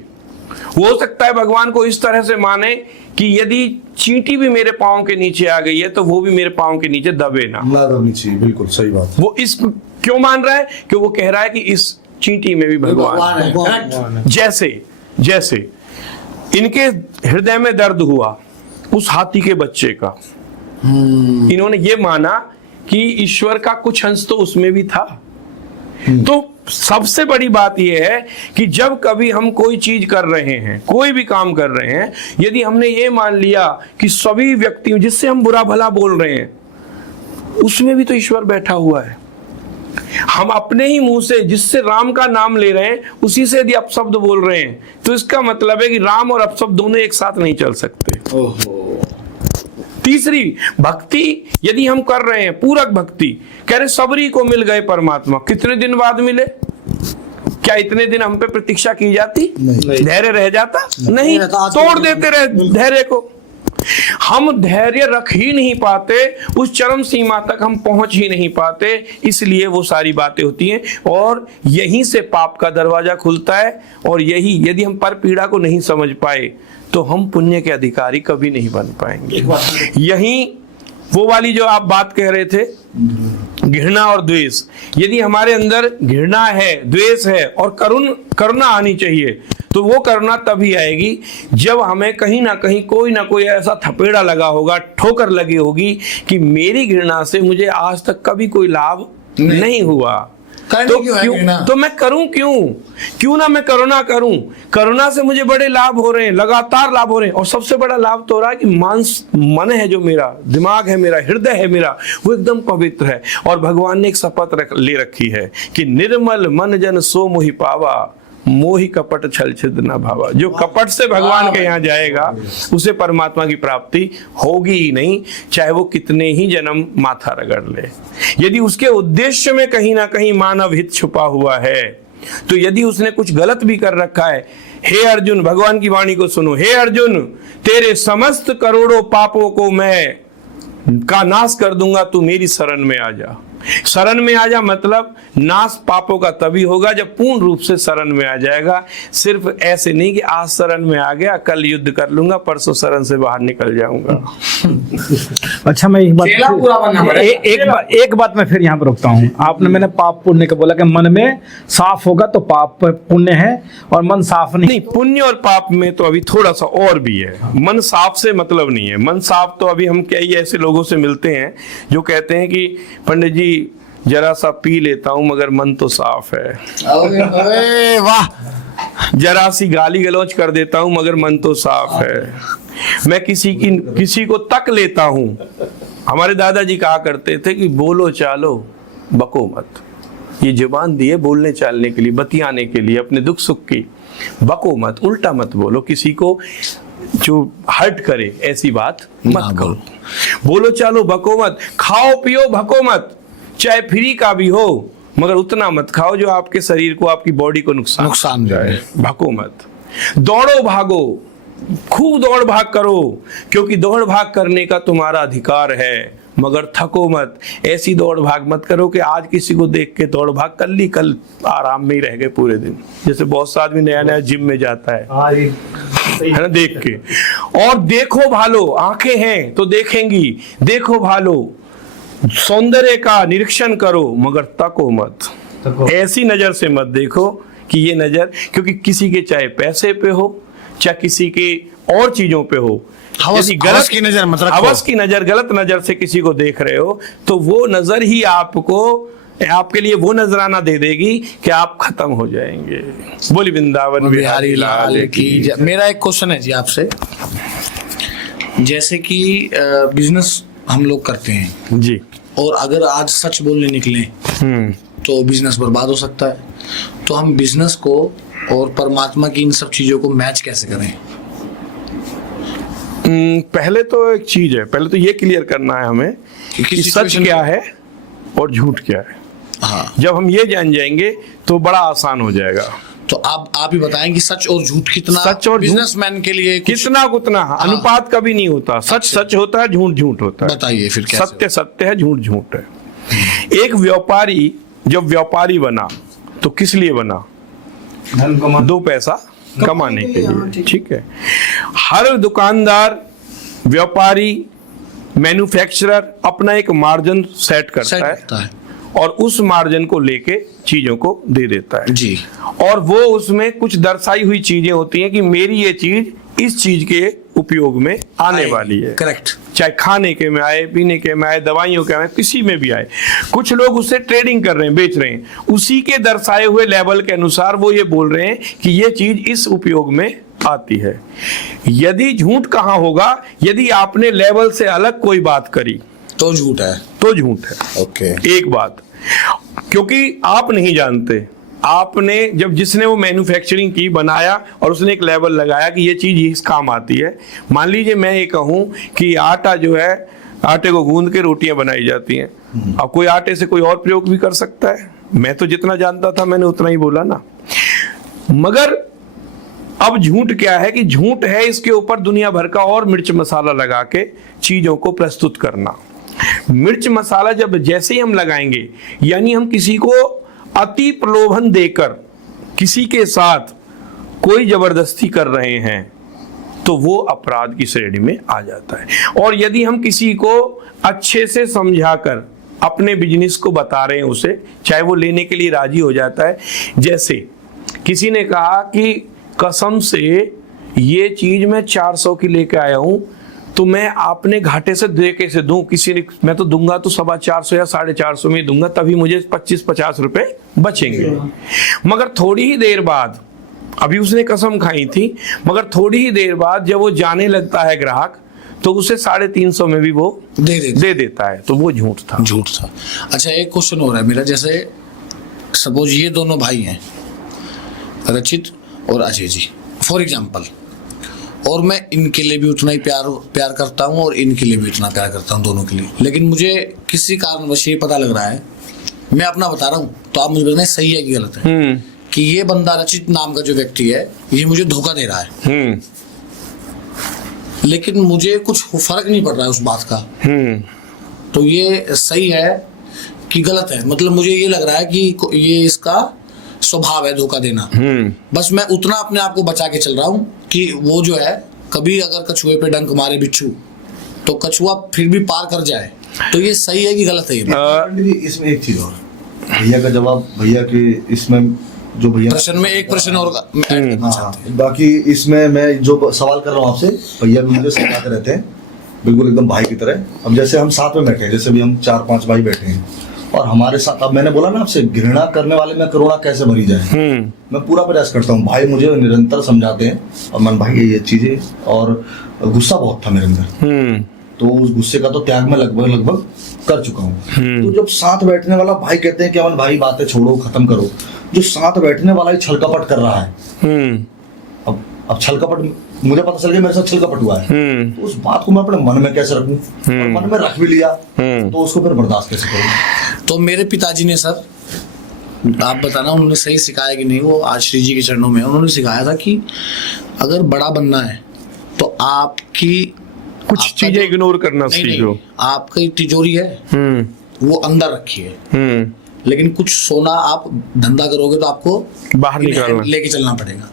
हो सकता है भगवान को इस तरह से माने कि यदि चींटी भी मेरे पाँव के नीचे आ गई है तो वो भी मेरे पाँव के नीचे दबे ना। ना दबनी चाहिए, बिल्कुल सही बात। वो इस क्यों मान रहा है कि वो कह रहा है कि इस चींटी में भी भगवान है। भगवान जैसे जैसे इनके हृदय में दर्द हुआ उस हाथी के बच्चे का, इन्होंने ये माना कि ईश्वर का कुछ अंश तो उसमें भी था। तो सबसे बड़ी बात यह है कि जब कभी हम कोई चीज कर रहे हैं, कोई भी काम कर रहे हैं, यदि हमने ये मान लिया कि सभी व्यक्ति जिससे हम बुरा भला बोल रहे हैं उसमें भी तो ईश्वर बैठा हुआ है। हम अपने ही मुंह से जिससे राम का नाम ले रहे हैं उसी से यदि अपशब्द बोल रहे हैं तो इसका मतलब है कि राम और अपशब्द दोनों एक साथ नहीं चल सकते। तीसरी, भक्ति यदि हम कर रहे हैं, पूरक भक्ति, कह रहे सबरी को मिल गए परमात्मा, कितने दिन बाद मिले? क्या इतने दिन हम पे प्रतीक्षा की जाती? धैर्य रह जाता? नहीं, तोड़ देते रहे धैर्य को। हम धैर्य रख ही नहीं पाते, उस चरम सीमा तक हम पहुंच ही नहीं पाते, इसलिए वो सारी बातें होती हैं और यहीं से पाप का दरवाजा खुलता है। और यही यदि हम पर पीड़ा को नहीं समझ पाए तो हम पुण्य के अधिकारी कभी नहीं बन पाएंगे। यही वो वाली जो आप बात कह रहे थे, घृणा और द्वेष, यदि हमारे अंदर घृणा है, द्वेष है और करुणा आनी चाहिए, तो वो करुणा तभी आएगी जब हमें कहीं ना कहीं कोई ना कोई ऐसा थपेड़ा लगा होगा, ठोकर लगी होगी कि मेरी घृणा से मुझे आज तक कभी कोई लाभ नहीं हुआ। तो मैं करूं क्यों ना मैं करुणा करूं। करुणा से मुझे बड़े लाभ हो रहे हैं, लगातार लाभ हो रहे हैं। और सबसे बड़ा लाभ तो हो रहा है कि मन है जो मेरा, दिमाग है मेरा, हृदय है मेरा, वो एकदम पवित्र है। और भगवान ने एक शपथ ले रखी है कि निर्मल मन जन सो मोहि पावा, मोहि कपट छल छिद न भावा। जो कपट से भगवान के यहाँ जाएगा उसे परमात्मा की प्राप्ति होगी ही नहीं, चाहे वो कितने ही जन्म माथा रगड़ ले। यदि उसके उद्देश्य में कहीं ना कहीं मानव हित छुपा हुआ है, तो यदि उसने कुछ गलत भी कर रखा है, हे अर्जुन, भगवान की वाणी को सुनो, हे अर्जुन, तेरे समस्त करोड़ों पापों को मैं का नाश कर दूंगा, तू मेरी शरण में आ जा। शरण में आ जा मतलब नाश पापों का तभी होगा जब पूर्ण रूप से शरण में आ जाएगा। सिर्फ ऐसे नहीं कि आज शरण में आ गया, कल युद्ध कर लूंगा, परसों शरण से बाहर निकल जाऊंगा। अच्छा, मैं एक बात मैं फिर यहाँ पर रुकता हूँ। आपने मैंने पाप पुण्य का बोला कि मन में साफ होगा तो पाप पुण्य है, और मन साफ नहीं। पुण्य और पाप में तो अभी थोड़ा सा और भी है। मन साफ से मतलब नहीं है। मन साफ तो अभी हम कई ऐसे लोगों से मिलते हैं जो कहते हैं कि पंडित जी जरा सा पी लेता हूं मगर मन तो साफ है। अरे वाह, जरा सी गाली गलौज कर देता हूं मगर मन तो साफ है। मैं किसी को तक लेता हूं। हमारे दादाजी कहा करते थे कि बोलो चालो बको मत। ये जुबान दी है बोलने चालने के लिए, बतियाने के लिए, अपने दुख सुख की। बको मत, उल्टा मत बोलो, किसी को जो हर्ट करे ऐसी बात मत करो। बोलो चालो बको मत, खाओ पियो भको मत, चाहे फ्री का भी हो मगर उतना मत खाओ जो आपके शरीर को, आपकी बॉडी को नुकसान जाए। भको मत। दौड़ो भागो, खूब दौड़ भाग करो, क्योंकि दौड़ भाग करने का तुम्हारा अधिकार है, मगर थको मत। ऐसी दौड़ भाग मत करो कि आज किसी को देख के दौड़ भाग कर ली, कल आराम में ही रह गए पूरे दिन। जैसे बहुत सा आदमी नया नया जिम में जाता है ना, देख के। और देखो भालो, आंखें हैं तो देखेंगी, देखो भालो, सौंदर्य का निरीक्षण करो मगर तको मत। ऐसी नजर से मत देखो कि ये नजर, क्योंकि किसी के चाहे पैसे पे हो चाहे किसी के और चीजों पे हो, हवस की नजर मत रखो। हवस की नजर, गलत नजर से किसी को देख रहे हो तो वो नजर ही आपके लिए वो नजराना दे देगी कि आप खत्म हो जाएंगे। बोली वृंदावन बिहारी लाल की। मेरा एक क्वेश्चन है जी आपसे, जैसे कि बिजनेस हम लोग करते हैं जी, और अगर आज सच बोलने निकले तो बिजनेस बर्बाद हो सकता है। तो हम बिजनेस को और परमात्मा की इन सब चीजों को मैच कैसे करें? पहले तो एक चीज है, पहले तो ये क्लियर करना है हमें कि सच क्या है और झूठ क्या है। हाँ, जब हम ये जान जाएंगे तो बड़ा आसान हो जाएगा। तो आप ही बताएं कि सच और झूठ कितना, सच और बिजनेसमैन के लिए कितना उतना अनुपात कभी नहीं होता। सच सच होता है, झूठ झूठ होता है। बताइए फिर कैसे? सत्य सत्य है, झूठ झूठ है। एक व्यापारी जब व्यापारी बना तो किस लिए बना? 2 पैसा कमाने के लिए, ठीक है। हर दुकानदार, व्यापारी, मैन्युफैक्चरर अपना एक मार्जिन सेट करता है और उस मार्जिन को लेके चीजों को दे देता है जी। और वो उसमें कुछ दर्शाई हुई चीजें होती हैं कि मेरी ये चीज इस चीज के उपयोग में आने वाली है। करेक्ट। चाहे खाने के में आए, पीने के में आए, दवाइयों के में आए, किसी में भी आए। कुछ लोग उससे ट्रेडिंग कर रहे हैं, बेच रहे हैं, उसी के दर्शाए हुए लेवल के अनुसार वो ये बोल रहे हैं कि ये चीज इस उपयोग में आती है। यदि झूठ कहाँ होगा? यदि आपने लेवल से अलग कोई बात करी तो झूठ है। तो झूठ है। ओके। एक बात, क्योंकि आप नहीं जानते, आपने जब जिसने वो मैन्युफैक्चरिंग की, बनाया और उसने एक लेवल लगाया कि ये चीज इस काम आती है। मान लीजिए मैं ये कहूं कि आटा जो है, आटे को गूंद के रोटियां बनाई जाती हैं। अब कोई आटे से कोई और प्रयोग भी कर सकता है। मैं तो जितना जानता था मैंने उतना ही बोला ना। मगर अब झूठ क्या है कि झूठ है इसके ऊपर दुनिया भर का और मिर्च मसाला लगा के चीजों को प्रस्तुत करना। मिर्च मसाला जब जैसे ही हम लगाएंगे, यानी हम किसी को अति प्रलोभन देकर किसी के साथ कोई जबरदस्ती कर रहे हैं, तो वो अपराध की श्रेणी में आ जाता है। और यदि हम किसी को अच्छे से समझाकर अपने बिजनेस को बता रहे हैं उसे, चाहे वो लेने के लिए राजी हो जाता है। जैसे किसी ने कहा कि कसम से ये चीज मैं 400 की लेके आया हूं, तो मैं आपने घाटे से दे कैसे दूं? किसी ने, मैं तो दूंगा तो 450 या 450 में दूंगा, तभी मुझे 25-50 रुपए बचेंगे। मगर थोड़ी ही देर बाद, अभी उसने कसम खाई थी, मगर थोड़ी ही देर बाद जब वो जाने लगता है ग्राहक, तो उसे 350 में भी वो दे देता है। तो वो झूठ था। अच्छा, एक क्वेश्चन हो रहा है मेरा। जैसे सपोज ये दोनों भाई हैं, रचित और अजय जी, फॉर एग्जाम्पल, और मैं इनके लिए भी उतना ही प्यार करता हूँ और इनके लिए भी उतना प्यार करता हूँ, दोनों के लिए। लेकिन मुझे किसी कारणवश ये पता लग रहा है, मैं अपना बता रहा हूँ तो आप मुझे बताएं सही है कि गलत है, कि ये बंदा रचित नाम का जो व्यक्ति है ये मुझे धोखा दे रहा है, लेकिन मुझे कुछ फर्क नहीं पड़ रहा है उस बात का। तो ये सही है कि गलत है? मतलब मुझे ये लग रहा है कि ये इसका स्वभाव है धोखा देना। बस मैं उतना अपने आप को बचा के चल रहा हूँ कि वो जो है, कभी अगर कछुए पे डंक मारे बिच्छू तो कछुआ फिर भी पार कर जाए। तो ये सही है कि गलत है? ये इसमें एक चीज और, भैया का जवाब, भैया के इसमें जो भैया प्रश्न में एक प्रश्न और बाकी इसमें मैं जो सवाल कर रहा हूँ आपसे, भैया भी मुझे समझाते रहते हैं बिल्कुल एकदम भाई की तरह। अब जैसे हम साथ में बैठे हैं, जैसे भी हम 4-5 भाई बैठे हैं और हमारे साथ, अब मैंने बोला ना आपसे, घृणा करने वाले में करुणा कैसे भरी जाए, मैं पूरा प्रयास करता हूँ। भाई मुझे निरंतर समझाते हैं और मन भाई ये चीजें, और गुस्सा बहुत था मेरे अंदर, तो उस गुस्से का तो त्याग मैं लगभग कर चुका हूँ। तो जब साथ बैठने वाला भाई कहते हैं कि अमन भाई बातें छोड़ो, खत्म करो, जो साथ बैठने वाला ही छल कपट कर रहा है, अब छल कपट मुझे पता चल गया मेरे साथ छल कपट हुआ है, तो उस बात को मैं अपने मन में कैसे रखूं? मन में रख भी लिया तो उसको फिर बर्दाश्त कैसे करूं? तो मेरे पिताजी ने, सर आप बताना उन्होंने सही सिखाया कि नहीं, वो आज श्री जी के चरणों में, उन्होंने सिखाया था कि अगर बड़ा बनना है तो आपकी कुछ चीजें इग्नोर करना सीखो। आपकी तिजोरी है वो अंदर रखिए, लेकिन कुछ सोना आप धंधा करोगे तो आपको बाहर निकालना, लेके चलना पड़ेगा।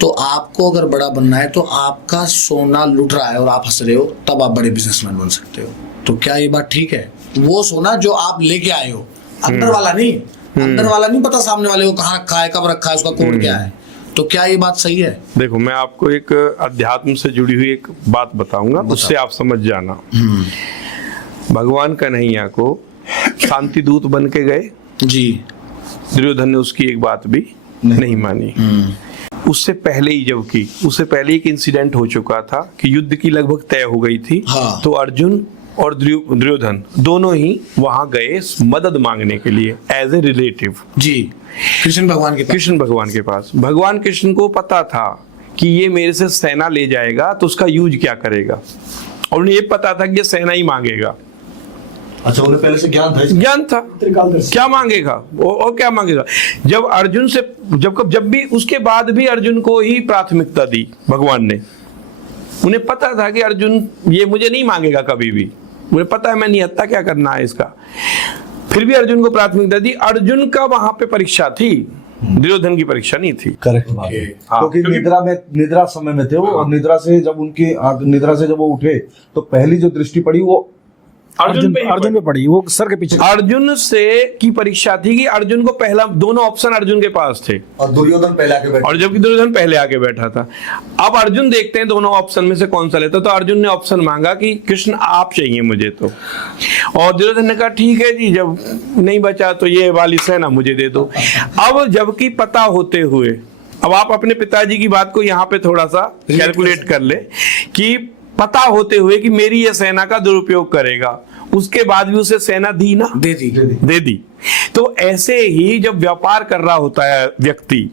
तो आपको अगर बड़ा बनना है तो आपका सोना लुट रहा है और आप हंस रहे हो, तब आप बड़े बिजनेसमैन बन सकते हो। तो क्या ये बात ठीक है? वो सोना जो आप लेके आए हो, अंदर वाला नहीं, अंदर वाला नहीं पता सामने वाले को कहाँ रखा है, कब रखा है, उसका कोड क्या है। तो क्या ये बात सही है? देखो, मैं आपको एक अध्यात्म से जुड़ी हुई एक बात बताऊंगा, उससे आप समझ जाना। भगवान कन्हैया को शांति दूत बन के गए जी, दुर्योधन ने उसकी एक बात भी नहीं मानी। उससे पहले ही, जबकि उससे पहले एक इंसिडेंट हो चुका था कि युद्ध की लगभग तय हो गई थी। हाँ। तो अर्जुन और दुर्योधन दोनों ही वहां गए मदद मांगने के लिए, एज ए रिलेटिव जी, कृष्ण भगवान के पास। भगवान कृष्ण को पता था कि ये मेरे से सेना ले जाएगा तो उसका यूज क्या करेगा, और उन्हें ये पता था कि ये सेना ही मांगेगा। अच्छा, उन्हें पहले से ज्ञान था क्या मांगेगा और क्या मांगेगा। जब अर्जुन से जब भी उसके बाद भी अर्जुन को ही प्राथमिकता दी भगवान ने। उन्हें पता था कि अर्जुन ये मुझे नहीं मांगेगा कभी भी, मुझे पता है मैं निहत्था क्या करना है इसका, फिर भी अर्जुन को प्राथमिकता दी। अर्जुन का वहां पे परीक्षा थी दुर्योधन की परीक्षा नहीं थी। करेक्ट बात है। हाँ, क्योंकि निद्रा समय में थे वो, और निद्रा से जब वो उठे तो पहली जो दृष्टि पड़ी वो अर्जुन पे ही अर्जुन पे पड़ी, वो सर के पीछे। अर्जुन से की परीक्षा थी कि अर्जुन को पहला, दोनों ऑप्शन अर्जुन के पास थे और दुर्योधन पहले आके बैठे। और जबकि दुर्योधन पहले आके बैठा था। अब अर्जुन देखते हैं दोनों ऑप्शन में से कौन सा लेता, तो अर्जुन ने ऑप्शन मांगा कि कृष्ण आप चाहिए मुझे तो, और दुर्योधन ने कहा ठीक है जी, जब नहीं बचा तो ये वाली सेना मुझे दे दो। अब जबकि पता होते हुए, अब आप अपने पिताजी की बात को यहाँ पे थोड़ा सा कैलकुलेट कर ले कि पता होते हुए कि मेरी ये सेना का दुरुपयोग करेगा, उसके बाद भी उसे सेना दी ना, दे दी। तो ऐसे ही जब व्यापार कर रहा होता है व्यक्ति,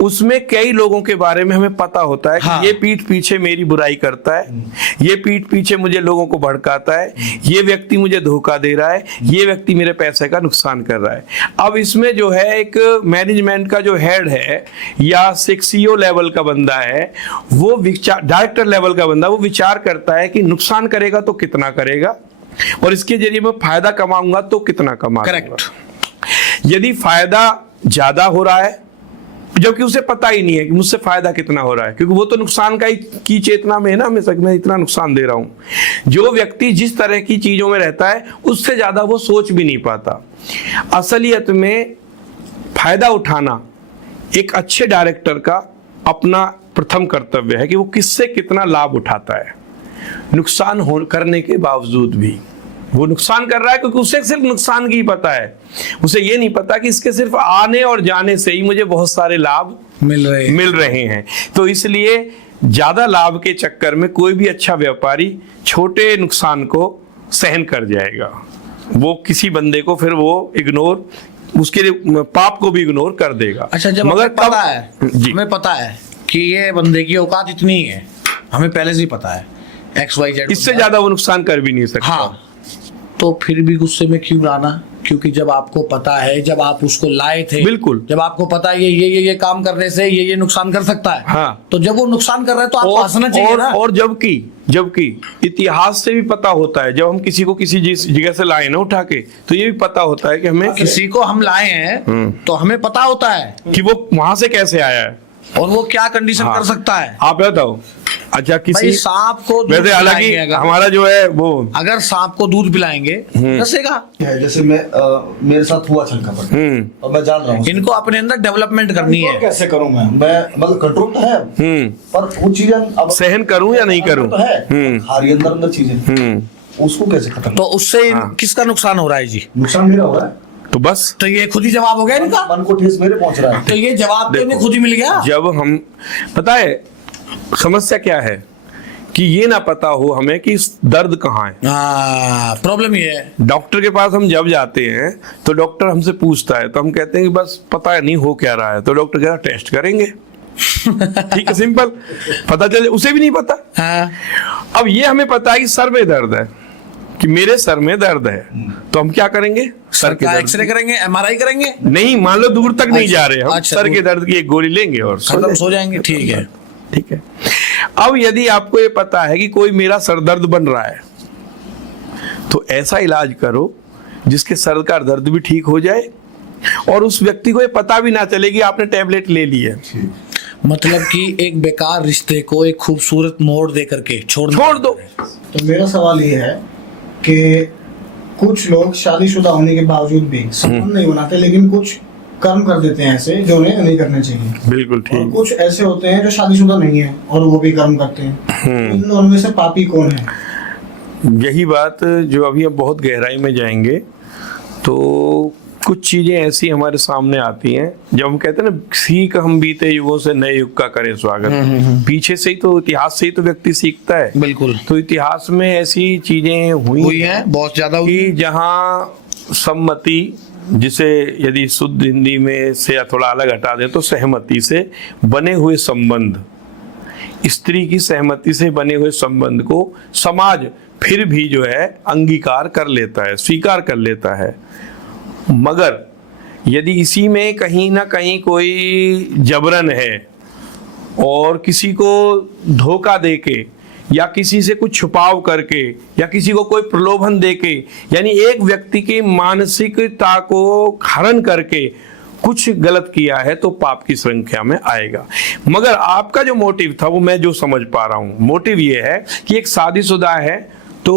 उसमें कई लोगों के बारे में हमें पता होता है कि ये पीठ पीछे मेरी बुराई करता है, ये पीठ पीछे मुझे लोगों को भड़काता है, ये व्यक्ति मुझे धोखा दे रहा है, ये व्यक्ति मेरे पैसे का नुकसान कर रहा है। अब इसमें जो है एक मैनेजमेंट का जो हेड है या सीईओ लेवल का बंदा है, वो विचार, डायरेक्टर लेवल का बंदा, वो विचार करता है कि नुकसान करेगा तो कितना करेगा और इसके जरिए मैं फायदा कमाऊंगा तो कितना कमाऊंगा। करेक्ट। यदि फायदा ज्यादा हो रहा है, जबकि उसे पता ही नहीं है कि मुझसे फायदा कितना हो रहा है, क्योंकि वो तो नुकसान का ही की चेतना में है ना, मैं इतना नुकसान दे रहा हूं। जो व्यक्ति जिस तरह की चीजों में रहता है उससे ज्यादा वो सोच भी नहीं पाता। असलियत में फायदा उठाना एक अच्छे डायरेक्टर का अपना प्रथम कर्तव्य है कि वो किससे कितना लाभ उठाता है, नुकसान करने के बावजूद भी। वो नुकसान कर रहा है क्योंकि उसे सिर्फ नुकसान की पता है, उसे ये नहीं पता कि इसके सिर्फ आने और जाने से ही मुझे बहुत सारे लाभ मिल रहे हैं। तो इसलिए ज्यादा लाभ के चक्कर में कोई भी अच्छा व्यापारी छोटे नुकसान को सहन कर जाएगा, वो किसी बंदे को फिर वो इग्नोर, उसके पाप को भी इग्नोर कर देगा। अच्छा, जब मगर हमें पता है, हमें पता है कि ये बंदे की औकात इतनी ही है, हमें पहले से ही पता है XYZ, इससे ज्यादा वो नुकसान कर भी नहीं सकता। हाँ, तो फिर भी गुस्से में क्यों आना? क्योंकि जब आपको पता है, जब आप उसको लाए थे, बिल्कुल, जब आपको पता है ये काम करने से ये नुकसान कर सकता है, हाँ, तो जब वो नुकसान कर रहा है तो आपको हंसना चाहिए ना। और जबकि इतिहास से भी पता होता है, जब हम किसी को किसी जगह से लाए ना उठा के, तो ये भी पता होता है कि हमें किसी को हम लाए हैं तो हमें पता होता है कि वो वहां से कैसे आया है और वो क्या कंडीशन कर सकता है। आप बताओ। अच्छा, किसी सांप को वैसे हालांकि हमारा जो है वो, अगर सांप को दूध पिलाएंगे डसेगा। जैसे मेरे साथ हुआ छलका पर, और मैं जान रहा हूँ इनको अपने अंदर डेवलपमेंट करनी है। कैसे करूँ मैं मतलब कंट्रोल तो है, पर वो चीजें अब सहन करूँ या नहीं करूँ, तो है हमारी अंदर चीजें, उसको कैसे खत्म? तो उससे किसका नुकसान हो रहा है जी? नुकसान मेरा हो रहा है। तो बस, तो ये खुद ही जवाब हो गया इनका, मन को ठेस मेरे पहुंच रहा है। तो ये जवाब तो इन्हें खुद ही मिल गया। जब हम, पता है समस्या क्या है कि ये ना पता हो हमें कि दर्द कहाँ है। प्रॉब्लम ये है। डॉक्टर के पास हम जब जाते हैं तो डॉक्टर हमसे पूछता है, तो हम कहते हैं कि बस पता नहीं हो क्या रहा है, तो डॉक्टर कह रहा है टेस्ट करेंगे। ठीक है, सिंपल, पता चले, उसे भी नहीं पता। अब ये हमें पता है कि सर में दर्द है, कि मेरे सर में दर्द है, तो हम क्या करेंगे? सर का एक्सरे करेंगे, MRI करेंगे? नहीं, मान लो दूर तक नहीं जा रहे हम, सर के दर्द की एक गोली लेंगे और खत्म सो जाएंगे। ठीक है, ठीक है। अब यदि आपको ये पता है कि कोई मेरा सर दर्द बन रहा है, तो ऐसा इलाज करो जिसके सर का दर्द भी ठीक हो जाए और उस व्यक्ति को ये पता भी ना चले कि आपने टैबलेट ले ली है। मतलब कि एक बेकार रिश्ते को एक खूबसूरत मोड़ दे करके छोड़ दो। तो मेरा सवाल ये है कि कुछ लोग शादीशुदा होने के बावजूद भी संबंध नहीं बनाते, लेकिन कुछ कर्म कर देते हैं ऐसे जो उन्हें नहीं करने चाहिए। बिल्कुल ठीक। और कुछ ऐसे होते हैं जो शादीशुदा नहीं है और वो भी कर्म करते हैं। इन दोनों में से पापी कौन है? यही बात जो अभी हम बहुत गहराई में जाएंगे तो कुछ चीजें ऐसी हमारे सामने आती हैं, जब हम कहते हैं ना, सीख हम बीते युगों से नए युग का करें स्वागत। पीछे से ही तो, इतिहास से ही तो व्यक्ति सीखता है। बिल्कुल। तो इतिहास में ऐसी चीजें हुई हैं, बहुत ज्यादा हुई, कि जहाँ सम्मति, जिसे यदि शुद्ध हिंदी में से थोड़ा अलग हटा दें तो सहमति से बने हुए संबंध, स्त्री की सहमति से बने हुए संबंध को समाज फिर भी जो है अंगीकार कर लेता है, स्वीकार कर लेता है। मगर यदि इसी में कहीं ना कहीं कोई जबरन है और किसी को धोखा देके या किसी से कुछ छुपाव करके या किसी को कोई प्रलोभन देके, यानी एक व्यक्ति की मानसिकता को हरण करके कुछ गलत किया है तो पाप की संख्या में आएगा। मगर आपका जो मोटिव था वो मैं जो समझ पा रहा हूं, मोटिव ये है कि एक शादीशुदा है तो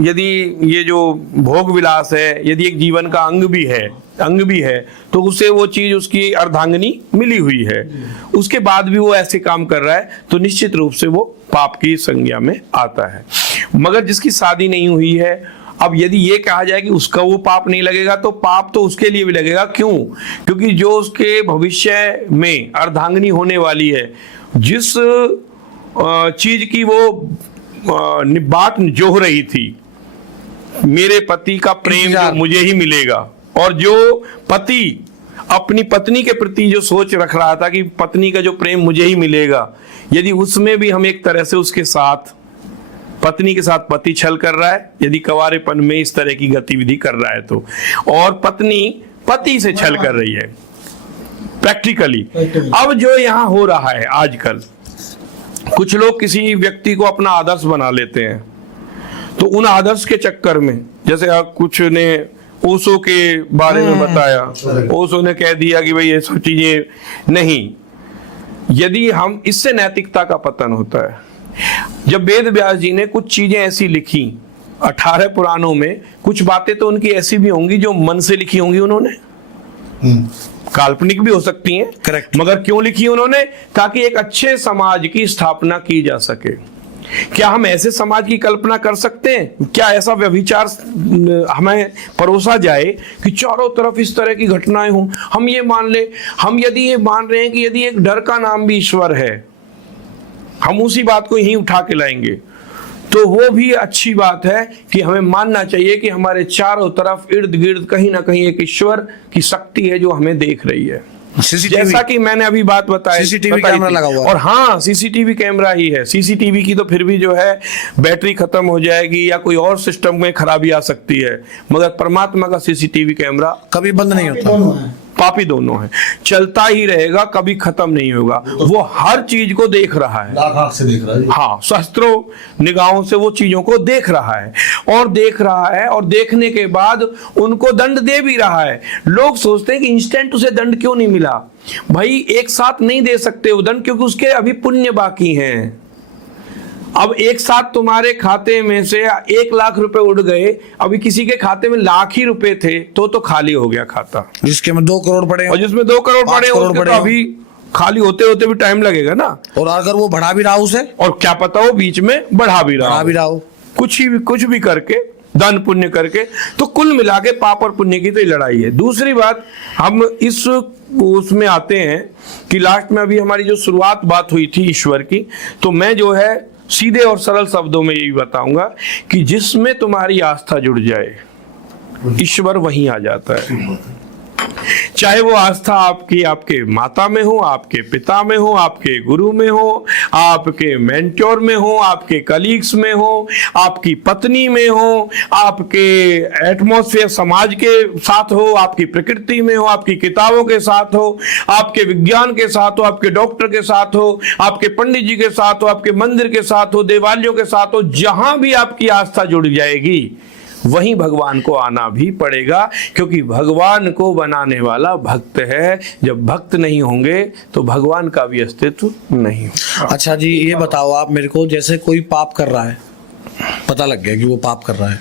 यदि ये जो भोग विलास है, यदि एक जीवन का अंग भी है तो उसे वो चीज उसकी अर्धांगिनी मिली हुई है, उसके बाद भी वो ऐसे काम कर रहा है तो निश्चित रूप से वो पाप की संज्ञा में आता है। मगर जिसकी शादी नहीं हुई है, अब यदि ये कहा जाए कि उसका वो पाप नहीं लगेगा तो पाप तो उसके लिए भी लगेगा। क्यों? क्योंकि जो उसके भविष्य में अर्धांगिनी होने वाली है, जिस चीज की वो बाट जोह रही थी, मेरे पति का प्रेम जो मुझे ही मिलेगा, और जो पति अपनी पत्नी के प्रति जो सोच रख रहा था कि पत्नी का जो प्रेम मुझे ही मिलेगा, यदि उसमें भी हम एक तरह से उसके साथ, पत्नी के साथ पति छल कर रहा है, यदि कवारेपन में इस तरह की गतिविधि कर रहा है तो, और पत्नी पति से छल कर रही है प्रैक्टिकली। अब जो यहाँ हो रहा है आजकल, कुछ लोग किसी व्यक्ति को अपना आदर्श बना लेते हैं, तो उन आदर्श के चक्कर में, जैसे कुछ ने ओशो के बारे में बताया, ओशो ने कह दिया कि भाई ये सब चीजें नहीं। यदि हम, इससे नैतिकता का पतन होता है। जब वेद व्यास जी ने कुछ चीजें ऐसी लिखी 18 पुराणों में, कुछ बातें तो उनकी ऐसी भी होंगी जो मन से लिखी होंगी उन्होंने, काल्पनिक भी हो सकती हैं, करेक्ट, मगर क्यों लिखी उन्होंने? ताकि एक अच्छे समाज की स्थापना की जा सके। क्या हम ऐसे समाज की कल्पना कर सकते हैं? क्या ऐसा व्यभिचार हमें परोसा जाए कि चारों तरफ इस तरह की घटनाएं हों? हम ये मान ले, हम यदि ये मान रहे हैं कि यदि एक डर का नाम भी ईश्वर है, हम उसी बात को यहीं उठा के लाएंगे, तो वो भी अच्छी बात है कि हमें मानना चाहिए कि हमारे चारों तरफ इर्द गिर्द कहीं ना कहीं एक ईश्वर की शक्ति है जो हमें देख रही है। जैसा कि मैंने अभी बात बताई, सीसीटीवी कैमरा लगा हुआ है। और हाँ, सीसीटीवी कैमरा ही है। सीसीटीवी की तो फिर भी जो है बैटरी खत्म हो जाएगी या कोई और सिस्टम में खराबी आ सकती है, मगर परमात्मा का सीसीटीवी कैमरा कभी बंद नहीं होता। पापी दोनों है, चलता ही रहेगा, कभी खत्म नहीं होगा। वो हर चीज को देख रहा है, लाख आंख से देख रहा है। हाँ, सहस्त्रों निगाहों से वो चीजों को देख रहा है, और देख रहा है, और देखने के बाद उनको दंड दे भी रहा है। लोग सोचते हैं कि इंस्टेंट उसे दंड क्यों नहीं मिला। भाई एक साथ नहीं दे सकते वो दंड, क्योंकि उसके अभी पुण्य बाकी हैं। अब एक साथ तुम्हारे खाते में से 1 लाख रुपए उड़ गए, अभी किसी के खाते में लाख ही रुपए थे तो खाली हो गया खाता, जिसके में 2 करोड़ पड़े, और जिसमें 2 करोड़ पड़े, उसके तो अभी खाली होते होते भी टाइम लगेगा ना। और अगर वो बढ़ा भी रहा उसे, और क्या पता वो बीच में बढ़ा भी रहा हो, कुछ भी करके, दान पुण्य करके, तो कुल मिला के पाप और पुण्य की तो ये लड़ाई है। दूसरी बात, हम इस उसमें आते हैं कि लास्ट में अभी हमारी जो शुरुआत बात हुई थी ईश्वर की, तो मैं जो है सीधे और सरल शब्दों में यही बताऊंगा कि जिसमें तुम्हारी आस्था जुड़ जाए, ईश्वर वहीं आ जाता है। चाहे वो आस्था आपके माता में हो, आपके पिता में हो, आपके गुरु में हो, आपके मेंटोर में हो, आपके कलीग्स में हो, आपकी पत्नी में हो, आपके एटमॉस्फेयर समाज के साथ हो, आपकी प्रकृति में हो, आपकी किताबों के साथ हो, आपके विज्ञान के साथ हो, आपके डॉक्टर के साथ हो, आपके पंडित जी के साथ हो, आपके मंदिर के साथ हो, देवालयों के साथ हो, जहां भी आपकी आस्था जुड़ जाएगी वहीं भगवान को आना भी पड़ेगा, क्योंकि भगवान को बनाने वाला भक्त है। जब भक्त नहीं होंगे तो भगवान का भी अस्तित्व नहीं होगा। अच्छा जी, ये बताओ आप मेरे को, जैसे कोई पाप कर रहा है, पता लग गया कि वो पाप कर रहा है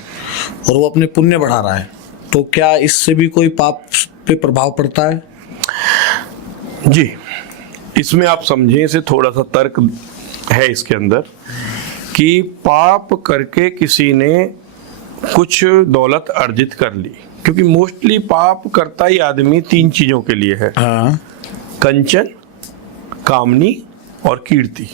और वो अपने पुण्य बढ़ा रहा है, तो क्या इससे भी कोई पाप पे प्रभाव पड़ता है? जी, इसमें आप समझें, से थोड़ा सा तर्क है इसके अंदर, कि पाप करके किसी ने कुछ दौलत अर्जित कर ली, क्योंकि मोस्टली पाप करता ही आदमी 3 चीजों के लिए है, हाँ। कंचन, कामनी और कीर्ति।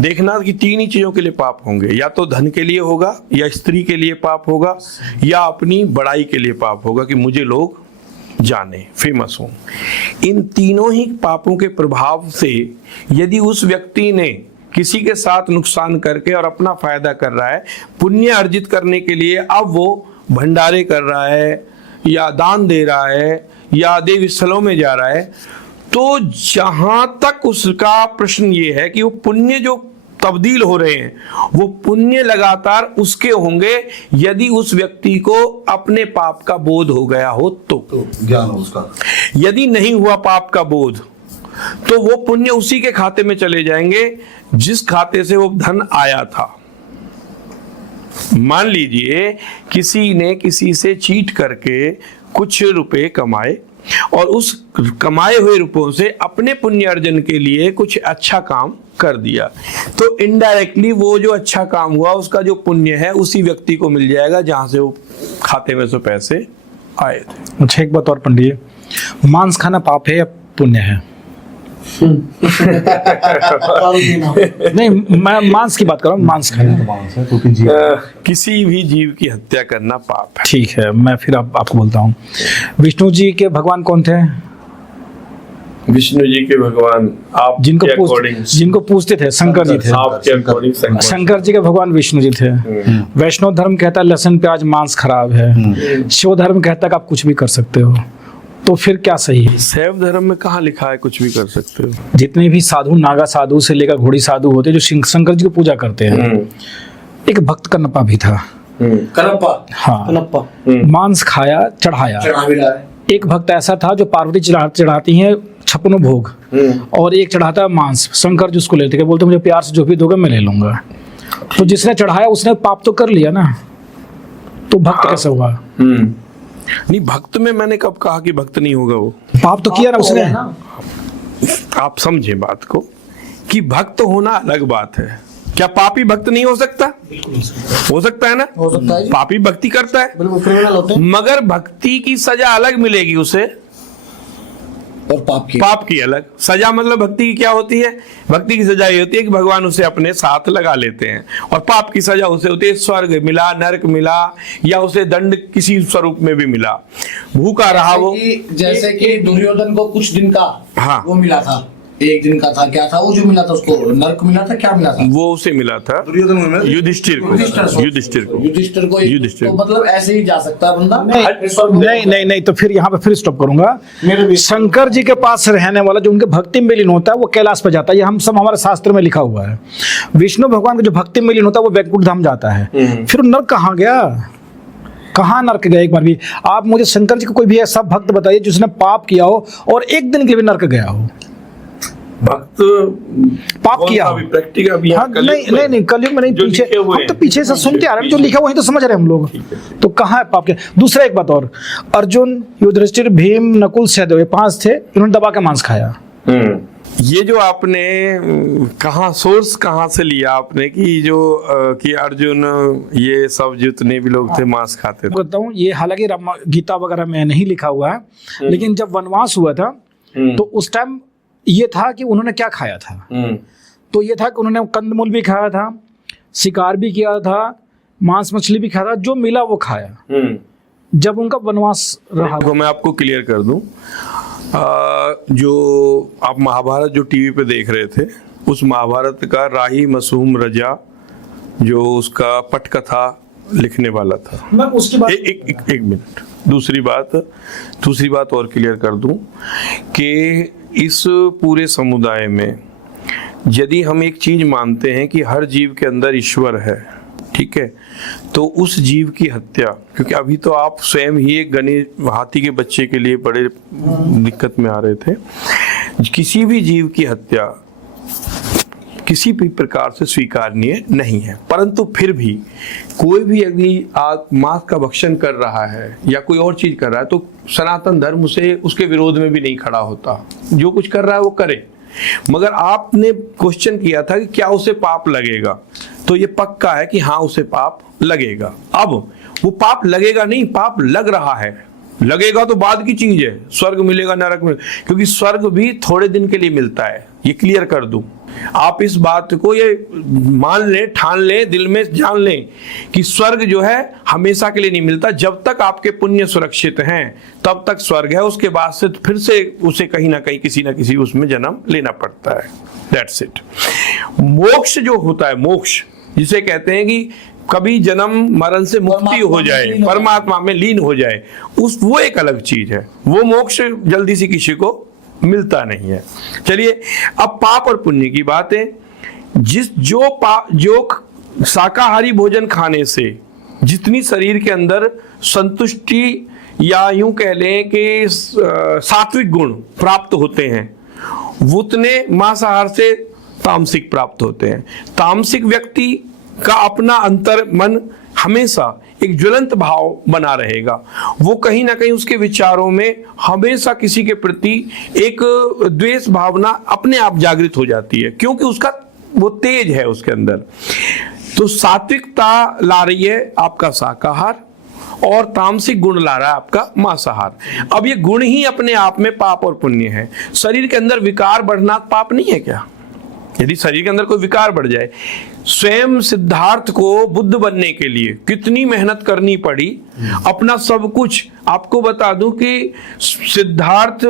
देखना कि 3 ही चीजों के लिए पाप होंगे, या तो धन के लिए होगा, या स्त्री के लिए पाप होगा, या अपनी बड़ाई के लिए पाप होगा कि मुझे लोग जाने, फेमस हो। इन तीनों ही पापों के प्रभाव से यदि उस व्यक्ति ने किसी के साथ नुकसान करके और अपना फायदा कर रहा है, पुण्य अर्जित करने के लिए अब वो भंडारे कर रहा है, या दान दे रहा है, या देव स्थलों में जा रहा है, तो जहां तक उसका प्रश्न ये है कि वो पुण्य जो तब्दील हो रहे हैं, वो पुण्य लगातार उसके होंगे यदि उस व्यक्ति को अपने पाप का बोध हो गया हो तो ज्ञान हो उसका। यदि नहीं हुआ पाप का बोध तो वो पुण्य उसी के खाते में चले जाएंगे जिस खाते से वो धन आया था। मान लीजिए किसी ने किसी से चीट करके कुछ रुपए कमाए और उस कमाए हुए रुपयों से अपने पुण्य अर्जन के लिए कुछ अच्छा काम कर दिया, तो इनडायरेक्टली वो जो अच्छा काम हुआ उसका जो पुण्य है उसी व्यक्ति को मिल जाएगा जहां से वो खाते में से पैसे आए थे। अच्छा, एक बात और पंडित जी, मांस खाना पाप है या पुण्य है? नहीं, मैं मांस की बात कर रहा हूँ, मांस खाना। किसी भी जीव की हत्या करना पाप है। ठीक है, मैं फिर आपको बोलता हूँ, विष्णु जी के भगवान कौन थे? विष्णु जी के भगवान आप जिनको पूछते थे शंकर जी थे। आपके अकॉर्डिंग शंकर जी के भगवान विष्णु जी थे। वैष्णव धर्म कहता है लहसुन प्याज मांस खराब है, शिव धर्म कहता है कि आप कुछ भी कर सकते हो, तो फिर क्या सही है? शैव धर्म में कहाँ लिखा है कुछ भी कर सकते हो? जितने भी साधु, नागा साधु से लेकर घोड़ी साधु होते हैं जो शंकर जी को पूजा करते हैं, एक भक्त कन्नप्पा भी था। कन्नप्पा, हाँ, कन्नप्पा मांस खाया, चढ़ाया। एक भक्त ऐसा था जो पार्वती चढ़ाती हैं 56 भोग, और एक चढ़ाता है मांस। शंकर जी उसको लेते, बोलते मुझे प्यार से जो भी दोगे मैं ले लूंगा। तो जिसने चढ़ाया उसने पाप तो कर लिया ना, तो भक्त कैसे हुआ? नहीं, भक्त में मैंने कब कहा कि भक्त नहीं होगा? वो पाप तो किया ना उसने। आप समझे बात को कि भक्त होना अलग बात है। क्या पापी भक्त नहीं हो सकता? हो सकता है ना, हो सकता है। पापी भक्ति करता है, बिल्कुल क्रिमिनल होते हैं, मगर भक्ति की सजा अलग मिलेगी उसे और पाप की अलग सजा। मतलब भक्ति की क्या होती है? भक्ति की सजा ये होती है कि भगवान उसे अपने साथ लगा लेते हैं, और पाप की सजा उसे होती है स्वर्ग मिला, नरक मिला, या उसे दंड किसी स्वरूप में भी मिला, भूखा रहा वो। जैसे कि दुर्योधन को कुछ दिन का हाँ, वो मिला था, एक दिन का था, क्या था वो जो मिला था उसको? नरक मिला था, क्या मिला था? वो उसे मिला था युधिष्ठिर को। तो मतलब ऐसे ही जा सकता है बंदा? नहीं, तो फिर यहाँ पे फिर स्टॉप करूंगा। शंकर जी के पास रहने वाला जो उनके भक्ति में लीन होता है वो कैलाश पे जाता है, ये हम सब हमारे शास्त्र में लिखा हुआ है। विष्णु भगवान का जो भक्ति में लीन होता है वो वैकुंठ धाम जाता है। फिर नरक कहाँ गया? कहाँ नरक गया? एक बार भी आप मुझे शंकर जी का कोई भी ऐसा भक्त बताइए जिसने पाप किया हो और एक दिन के भी नरक गया हो। भक्त पाप किया हो, प्रैक्टिकल भी हाँ, नहीं कलयुग में नहीं, पीछे हम तो पीछे से सुनते आ रहे हैं, जो लिखा वही तो समझ रहे हैं हम लोग। तो कहाँ है पाप? क्या दूसरा एक बात और, अर्जुन, युधिष्ठिर, भीम, नकुल, सहदेव, ये 5 थे, इन्होंने दबा के मांस खाया। ये जो आपने सोर्स कहाँ से लिया आपने कि जो कि अर्जुन ये सब जितने भी लोग थे मांस खाते थे? बताऊं, ये हालांकि गीता वगैरह में नहीं लिखा हुआ है, लेकिन जब वनवास हुआ था तो उस टाइम ये था कि उन्होंने क्या खाया था। तो ये था कि उन्होंने कंदमूल भी खाया था, शिकार भी किया था, मांस मछली भी खाया था, जो मिला वो खाया। जब उनका वनवास रहा, मैं आपको क्लियर कर दूं, जो आप महाभारत जो टीवी पे देख रहे थे, उस महाभारत का राही मसूम रजा जो उसका पटकथा लिखने वाला था, मैं उसकी बात एक मिनट, दूसरी बात और क्लियर कर दूं कि इस पूरे समुदाय में यदि हम एक चीज मानते हैं कि हर जीव के अंदर ईश्वर है, ठीक है, तो उस जीव की हत्या, क्योंकि अभी तो आप स्वयं ही एक हाथी के बच्चे के लिए बड़े दिक्कत में आ रहे थे, किसी भी जीव की हत्या किसी भी प्रकार से स्वीकारनीय नहीं है। परंतु फिर भी कोई भी यदि मांस का भक्षण कर रहा है या कोई और चीज कर रहा है तो सनातन धर्म उसे उसके विरोध में भी नहीं खड़ा होता। जो कुछ कर रहा है वो करे, मगर आपने क्वेश्चन किया था कि क्या उसे पाप लगेगा, तो ये पक्का है कि हाँ उसे पाप लगेगा। अब वो पाप लगेगा नहीं, पाप लग रहा है, लगेगा तो बाद की चीज है, स्वर्ग मिलेगा नरक मिलेगा, क्योंकि स्वर्ग भी थोड़े दिन के लिए मिलता है, ये क्लियर कर दूं। आप इस बात को ये मान लें, ठान लें, दिल में जान लें कि स्वर्ग जो है हमेशा के लिए नहीं मिलता। जब तक आपके पुण्य सुरक्षित हैं तब तक स्वर्ग है, उसके बाद से फिर से उसे कहीं ना कहीं किसी ना किसी उसमें जन्म लेना पड़ता है। That's it. मोक्ष जो होता है, मोक्ष जिसे कहते हैं कि कभी जन्म मरण से मुक्ति हो जाए, परमात्मा में लीन हो जाए, वो एक अलग चीज है। वो मोक्ष जल्दी से किसी को मिलता नहीं है। चलिए अब पाप और पुण्य की बात है जो शाकाहारी भोजन खाने से जितनी शरीर के अंदर संतुष्टि या यूं कह लें कि सात्विक गुण प्राप्त होते हैं, उतने मांसाहार से तामसिक प्राप्त होते हैं। तामसिक व्यक्ति का अपना अंतर मन हमेशा एक ज्वलंत भाव बना रहेगा, वो कहीं ना कहीं उसके विचारों में हमेशा किसी के प्रति एक द्वेष भावना अपने आप जागृत हो जाती है, क्योंकि उसका वो तेज है उसके अंदर। तो सात्विकता ला रही है आपका शाकाहार और तामसिक गुण ला रहा है आपका मांसाहार। अब ये गुण ही अपने आप में पाप और पुण्य है। शरीर के अंदर विकार बढ़ना पाप नहीं है क्या? यदि शरीर के अंदर कोई विकार बढ़ जाए, स्वयं सिद्धार्थ को बुद्ध बनने के लिए कितनी मेहनत करनी पड़ी, अपना सब कुछ। आपको बता दूं कि सिद्धार्थ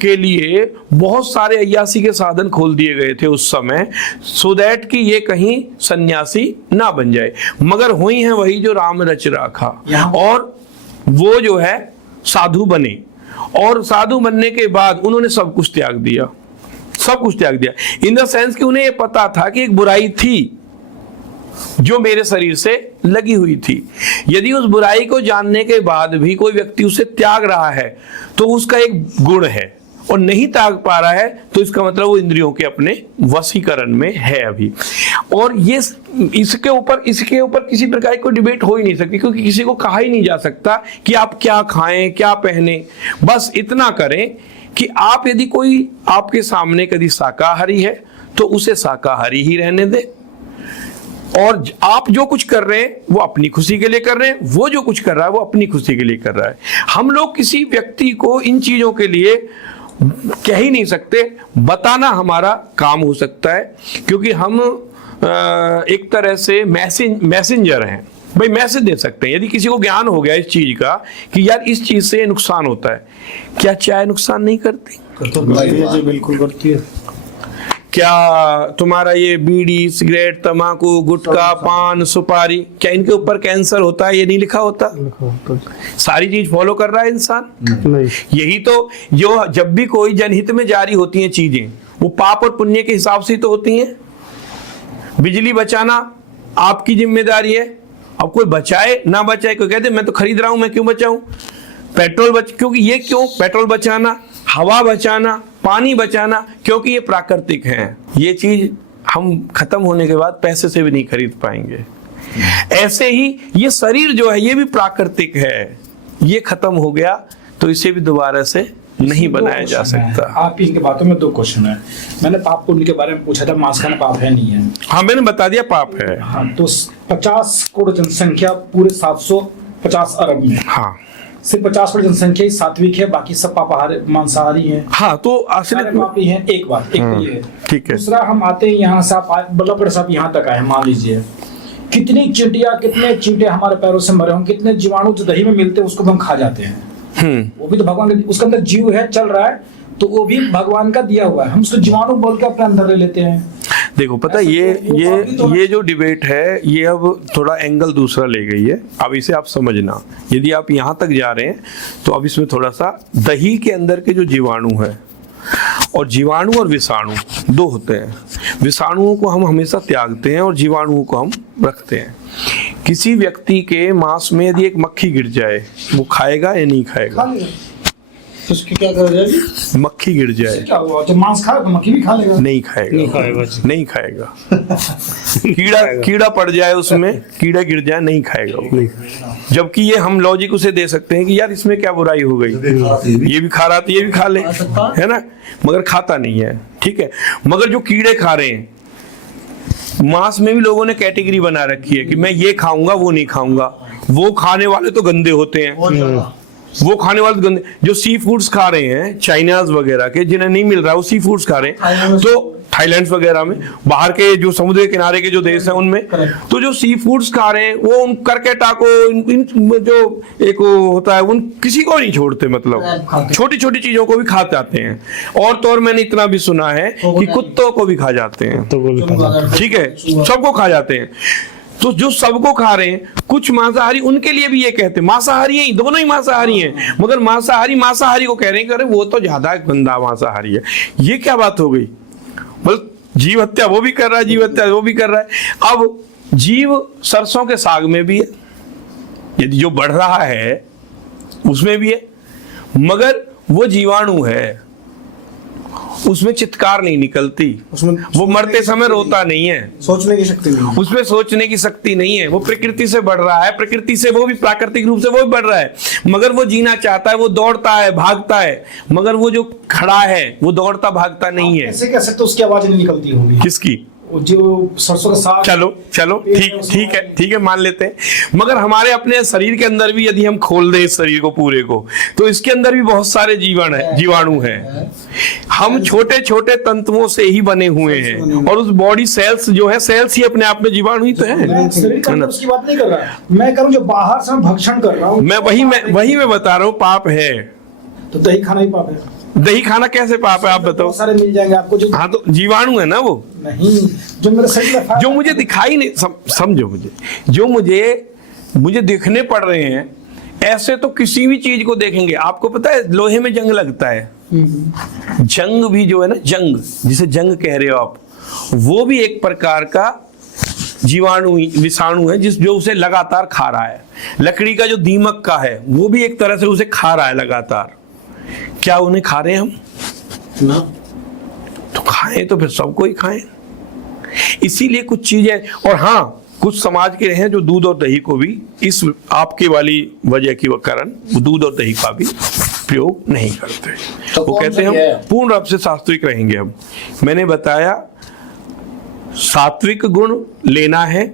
के लिए बहुत सारे अय्यासी के साधन खोल दिए गए थे उस समय, सो दैट कि ये कहीं सन्यासी ना बन जाए, मगर हुई है वही जो राम रच राखा, और वो जो है साधु बने। और साधु बनने के बाद उन्होंने सब कुछ त्याग दिया, सब कुछ त्याग दिया, इन द सेंस कि उन्हें यह पता था कि एक बुराई थी जो मेरे शरीर से लगी हुई थी। यदि उस बुराई को जानने के बाद भी कोई व्यक्ति उसे त्याग रहा है तो उसका एक गुण है, और नहीं त्याग पा रहा है तो इसका मतलब वो इंद्रियों के अपने वशीकरण में है अभी। और ये इसके ऊपर किसी प्रकार की कोई डिबेट हो ही नहीं सकती, क्योंकि किसी को कहा ही नहीं जा सकता कि आप क्या खाएं क्या पहने। बस इतना करें कि आप, यदि कोई आपके सामने कभी शाकाहारी है तो उसे शाकाहारी ही रहने दें, और आप जो कुछ कर रहे हैं वो अपनी खुशी के लिए कर रहे हैं, वो जो कुछ कर रहा है वो अपनी खुशी के लिए कर रहा है। हम लोग किसी व्यक्ति को इन चीजों के लिए कह ही नहीं सकते, बताना हमारा काम हो सकता है, क्योंकि हम एक तरह से मैसेंजर हैं। भाई मैसेज दे सकते हैं। यदि किसी को ज्ञान हो गया इस चीज का कि यार इस चीज से नुकसान होता है, क्या चाय नुकसान नहीं करती? जी बिल्कुल करती है। क्या तुम्हारा ये बीड़ी, सिगरेट, तंबाकू, गुटखा, पान, सुपारी, क्या इनके ऊपर कैंसर होता है? ये नहीं लिखा होता? सारी चीज फॉलो कर रहा है इंसान। नहीं। यही तो, जो जब भी कोई जनहित में जारी होती हैं चीजें, वो पाप और पुण्य के हिसाब से तो होती हैं। बिजली बचाना आपकी जिम्मेदारी है। अब कोई बचाए ना बचाए, कोई कहते मैं तो खरीद रहा हूं, मैं क्यों बचाऊं? क्योंकि ये क्यों पेट्रोल बचाना, हवा बचाना, पानी बचाना, क्योंकि ये प्राकृतिक हैं। ये चीज हम खत्म होने के बाद पैसे से भी नहीं खरीद पाएंगे। ऐसे ही ये शरीर जो है ये भी प्राकृतिक है, ये खत्म हो गया तो इसे भी दोबारा से नहीं बनाया जा सकता। आप इनके बातों में 2 क्वेश्चन है। मैंने पाप पुण्य के बारे में पूछा था, मांस खाना पाप है नहीं है? हाँ, मैंने बता दिया पाप है। हाँ, तो 50 करोड़ जनसंख्या पूरे 750 अरब में, हाँ, सिर्फ 50 करोड़ जनसंख्या ही सात्विक है, बाकी सब पापाहारी मांसाहारी है। हाँ, तो असली पापी है। एक बात, एक तो ये है। ठीक है। दूसरा, हम आते हैं यहाँ से, आप बल्लभगढ़ साहब यहाँ तक आए, मान लीजिए कितनी चींटियां, कितने चींटे हमारे पैरों से मरे हों, कितने जीवाणु जो दही में मिलते हैं उसको हम खा जाते हैं। वो भी तो भगवान का, उसके अंदर जीव है, चल रहा है, तो वो भी भगवान का दिया हुआ है, हम उसको जीवाणु बोल के अपने अंदर ले लेते हैं। देखो, पता है ये जो डिबेट है ये अब थोड़ा एंगल दूसरा ले गई है। अब इसे आप समझना, यदि आप यहाँ तक जा रहे हैं तो अब इसमें थोड़ा सा, दही के अंदर के जो जीवाणु है, और जीवाणु और विषाणु 2 होते हैं। विषाणुओं को हम हमेशा त्यागते हैं और जीवाणुओं को हम रखते हैं। किसी व्यक्ति के मांस में यदि एक मक्खी गिर जाए, वो खाएगा या नहीं खाएगा? उसकी क्या कर जाएगी? मक्खी गिर जाए, क्या हुआ? जब मांस खाएगा तो मक्खी भी खा लेगा? नहीं खाएगा, नहीं खाएगा। कीड़ा पड़ जाए उसमें, कीड़ा गिर जाए, नहीं खाएगा वो। जबकि ये हम लॉजिक उसे दे सकते हैं कि यार इसमें क्या बुराई हो गई, ये भी खा रहा था, ये भी खा ले, है ना, मगर खाता नहीं है। ठीक है, मगर जो कीड़े खा रहे हैं, मांस में भी लोगों ने कैटेगरी बना रखी है कि मैं ये खाऊंगा, वो नहीं खाऊंगा। वो खाने वाले तो गंदे होते हैं, वो खाने वाले तो गंदे, जो सी फूड्स खा रहे हैं चाइनाज वगैरह के, जिन्हें नहीं मिल रहा वो सी फूड्स खा रहे हैं, तो थाईलैंड वगैरह में, बाहर के जो समुद्र के किनारे के जो देश हैं उनमें, तो जो सी फूड्स खा रहे हैं वो उन करकेटा को, इन जो एक होता है, उन किसी को नहीं छोड़ते, मतलब छोटी छोटी चीजों को भी खा जाते हैं। और तो और मैंने इतना भी सुना है कि कुत्तों को भी खा जाते हैं। ठीक है, सबको खा जाते हैं। तो जो सबको खा रहे हैं, कुछ मांसाहारी उनके लिए भी ये कहते हैं, मांसाहारी हैं, दोनों ही मांसाहारी हैं, मगर मांसाहारी को कह रहे हैं कि अरे वो तो ज्यादा गंदा मांसाहारी है। ये क्या बात हो गई? मतलब जीव हत्या वो भी कर रहा है, जीव हत्या वो भी कर रहा है। अब जीव सरसों के साग में भी है, यदि जो बढ़ रहा है उसमें भी है, मगर वो जीवाणु है, उसमें चित्कार नहीं निकलती, उसमें वो मरते समय रोता नहीं है, सोचने की शक्ति नहीं है। उसमें सोचने की शक्ति नहीं है। वो प्रकृति से बढ़ रहा है, प्रकृति से वो भी प्राकृतिक रूप से वो भी बढ़ रहा है, मगर वो जीना चाहता है, वो दौड़ता है, भागता है, मगर वो जो खड़ा है वो दौड़ता भागता नहीं है। ऐसे कैसे तो उसकी आवाज नहीं निकलती होगी, किसकी? जो सरसों का साग। चलो ठीक है मान लेते हैं, मगर हमारे अपने शरीर के अंदर भी यदि हम खोल दें इस शरीर को पूरे को, तो इसके अंदर भी बहुत सारे जीवाणु हैं। हम छोटे छोटे तंतुओं से ही बने हुए हैं, और उस बॉडी सेल्स जो है, सेल्स ही अपने आप में जीवाणु ही तो है। मैं शरीर के अंदर उसकी बात नहीं कर रहा, मैं करूँ जो बाहर से मैं भक्षण कर रहा हूँ, मैं वही बता रहा हूँ, पाप है। तो दही खाना ही पाप है। दही खाना कैसे पाप है आप बताओ? बहुत सारे मिल जाएंगे आपको जो हाँ, तो जीवाणु है ना वो, नहीं जो मेरे शरीर में जो मुझे दिखाई नहीं, समझो मुझे, जो मुझे देखने पड़ रहे हैं, ऐसे तो किसी भी चीज को देखेंगे। आपको पता है लोहे में जंग लगता है, जंग भी जो है ना, जंग जिसे जंग कह रहे हो आप, वो भी एक प्रकार का जीवाणु विषाणु है जो उसे लगातार खा रहा है। लकड़ी का जो दीमक का है वो भी एक तरह से उसे खा रहा है लगातार। क्या उन्हें खा रहे हैं हम ना? तो खाएं तो फिर सबको ही खाएं। इसीलिए कुछ चीजें, और हाँ कुछ समाज के हैं जो दूध और दही को भी इस आपके वाली वजह की कारण वो दूध और दही का भी प्रयोग नहीं करते। तो वो कहते हैं हम पूर्ण रूप से सात्विक रहेंगे। हम मैंने बताया सात्विक गुण लेना है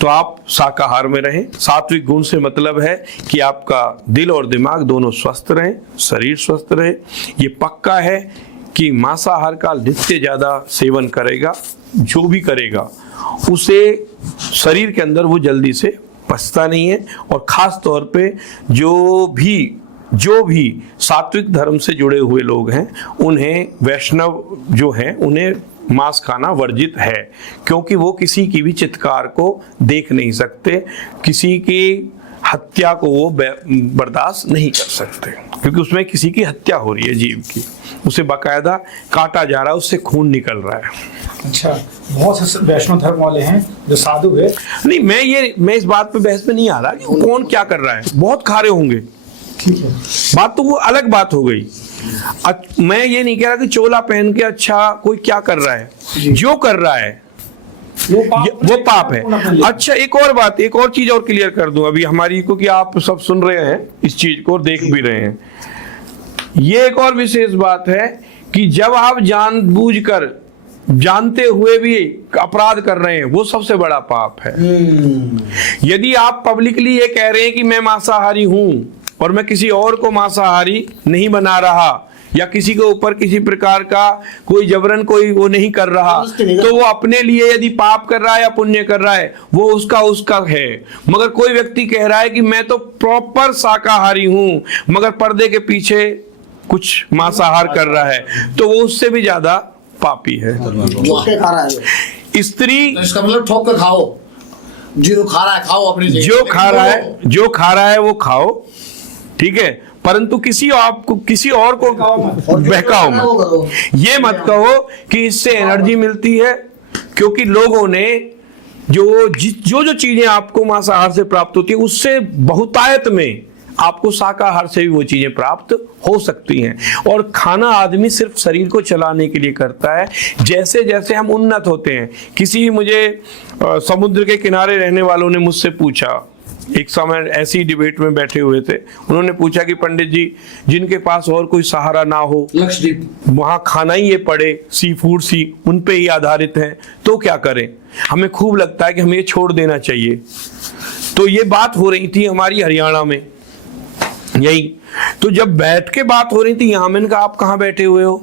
तो आप शाकाहार में रहें। सात्विक गुण से मतलब है कि आपका दिल और दिमाग दोनों स्वस्थ रहे, शरीर स्वस्थ रहे। ये पक्का है कि मांसाहार का जितने ज्यादा सेवन करेगा, जो भी करेगा, उसे शरीर के अंदर वो जल्दी से पचता नहीं है। और खास तौर पे जो भी सात्विक धर्म से जुड़े हुए लोग हैं, उन्हें वैष्णव जो हैं उन्हें मांस खाना वर्जित है, क्योंकि वो किसी की भी चित्कार को देख नहीं सकते, किसी की हत्या को वो बर्दाश्त नहीं कर सकते, क्योंकि उसमें किसी की हत्या हो रही है, जीव की, उसे बाकायदा काटा जा रहा है, उससे खून निकल रहा है। अच्छा, बहुत से वैष्णव धर्म वाले हैं जो साधु है। नहीं, मैं इस बात पे बहस में नहीं आ रहा कि कौन क्या कर रहा है, बहुत खा रहे होंगे, ठीक है, बात तो वो अलग बात हो गई। मैं ये नहीं कह रहा कि चोला पहन के अच्छा कोई क्या कर रहा है, जो कर रहा है वो पाप है। अच्छा, एक और बात, एक और चीज और क्लियर कर दूं अभी हमारी को, कि आप सब सुन रहे हैं इस चीज को, देख भी रहे हैं। ये एक और विशेष बात है कि जब आप जानबूझकर, जानते हुए भी अपराध कर रहे हैं, वो सबसे बड़ा पाप है। यदि आप पब्लिकली ये कह रहे हैं कि मैं मांसाहारी हूं और मैं किसी और को मांसाहारी नहीं बना रहा, या किसी के ऊपर किसी प्रकार का कोई जबरन कोई वो नहीं कर रहा, तो वो अपने लिए यदि पाप कर रहा है या पुण्य कर रहा है, वो उसका है। मगर कोई व्यक्ति कह रहा है कि मैं तो प्रॉपर शाकाहारी हूं, मगर पर्दे के पीछे कुछ मांसाहार कर रहा है, तो वो उससे भी ज्यादा पापी है। स्त्री, इसका मतलब ठोक कर खाओ, जो खा रहा है खाओ, अपनी जो खा रहा है वो खाओ, ठीक है, परंतु किसी और को बहकाओ मत। ये मत कहो कि इससे एनर्जी मिलती है, क्योंकि लोगों ने जो चीजें आपको मांसाहार से प्राप्त होती है, उससे बहुतायत में आपको शाकाहार से भी वो चीजें प्राप्त हो सकती हैं। और खाना आदमी सिर्फ शरीर को चलाने के लिए करता है। जैसे जैसे हम उन्नत होते हैं, मुझे समुद्र के किनारे रहने वालों ने मुझसे पूछा, एक समय ऐसी डिबेट में बैठे हुए थे, उन्होंने पूछा कि पंडित जी, जिनके पास और कोई सहारा ना हो, लक्षद्वीप, वहां खाना ही ये पड़े, सी फूड उन पे ही आधारित है, तो क्या करें? हमें खूब लगता है कि हमें ये छोड़ देना चाहिए। तो ये बात हो रही थी हमारी हरियाणा में, यही तो जब बैठ के बात हो रही थी यहाँ, मैंने कहा आप कहाँ बैठे हुए हो?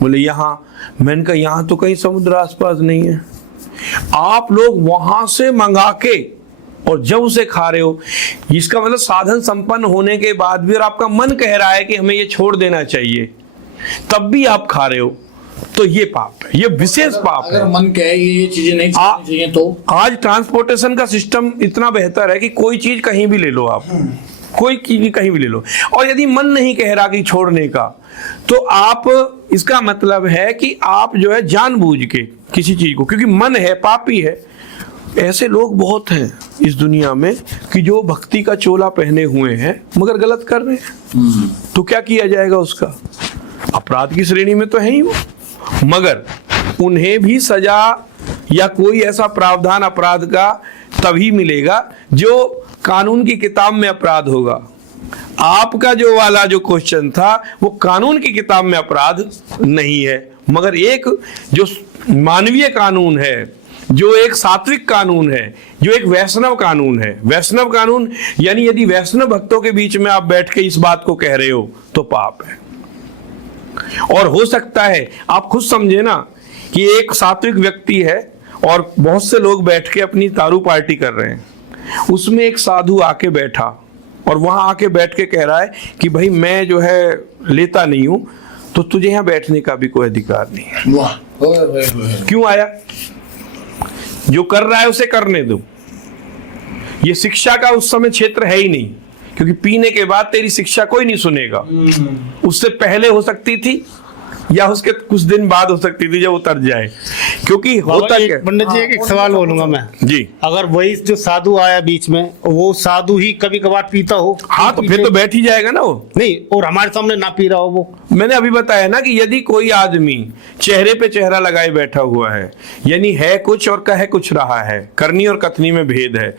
बोले यहाँ। मैंने कहा यहाँ तो कहीं समुद्र आसपास नहीं है, आप लोग वहां से मंगा के और जब उसे खा रहे हो, इसका मतलब साधन संपन्न होने के बाद भी और आपका मन कह रहा है कि हमें ये छोड़ देना चाहिए, तब भी आप खा रहे हो, तो ये पाप है, ये विशेष पाप है। अगर मन कहे ये चीजें नहीं चाहिए तो आज ट्रांसपोर्टेशन का सिस्टम इतना बेहतर है कि कोई चीज कहीं भी ले लो आप, कोई की कहीं भी ले लो। और यदि मन नहीं कह रहा कि छोड़ने का, तो आप, इसका मतलब है कि आप जो है जानबूझ के किसी चीज को, क्योंकि मन है पापी है। ऐसे लोग बहुत हैं इस दुनिया में कि जो भक्ति का चोला पहने हुए हैं मगर गलत कर रहे हैं। तो क्या किया जाएगा उसका? अपराध की श्रेणी में तो है ही वो, मगर उन्हें भी सजा या कोई ऐसा प्रावधान अपराध का तभी मिलेगा जो कानून की किताब में अपराध होगा। आपका जो वाला जो क्वेश्चन था वो कानून की किताब में अपराध नहीं है, मगर एक जो मानवीय कानून है, जो एक सात्विक कानून है, जो एक वैष्णव कानून है। वैष्णव कानून यानी यदि वैष्णव भक्तों के बीच में आप बैठ के इस बात को कह रहे हो तो पाप है। और हो सकता है आप खुद समझे ना कि एक सात्विक व्यक्ति है और बहुत से लोग बैठ के अपनी दारू पार्टी कर रहे हैं, उसमें एक साधु आके बैठा और वहां आके बैठ के कह रहा है कि भाई मैं जो है लेता नहीं हूं, तो तुझे यहां बैठने का भी कोई अधिकार नहीं है। वाह, क्यों आया? जो कर रहा है उसे करने दो। ये शिक्षा का उस समय क्षेत्र है ही नहीं, क्योंकि पीने के बाद तेरी शिक्षा कोई नहीं सुनेगा। उससे पहले हो सकती थी या उसके कुछ दिन बाद हो सकती थी जब उतर जाए, क्योंकि होता क्या। पंडित जी एक सवाल बोलूंगा मैं जी, अगर वही जो साधु आया बीच में, वो साधु ही कभी कभार पीता हो, हाँ तो फिर तो बैठ ही जाएगा ना वो। नहीं, और हमारे सामने ना पी रहा हो वो। मैंने अभी बताया ना कि यदि कोई आदमी चेहरे पे चेहरा लगाए बैठा हुआ है, यानी है कुछ और कहे कुछ रहा है, करनी और कथनी में भेद है,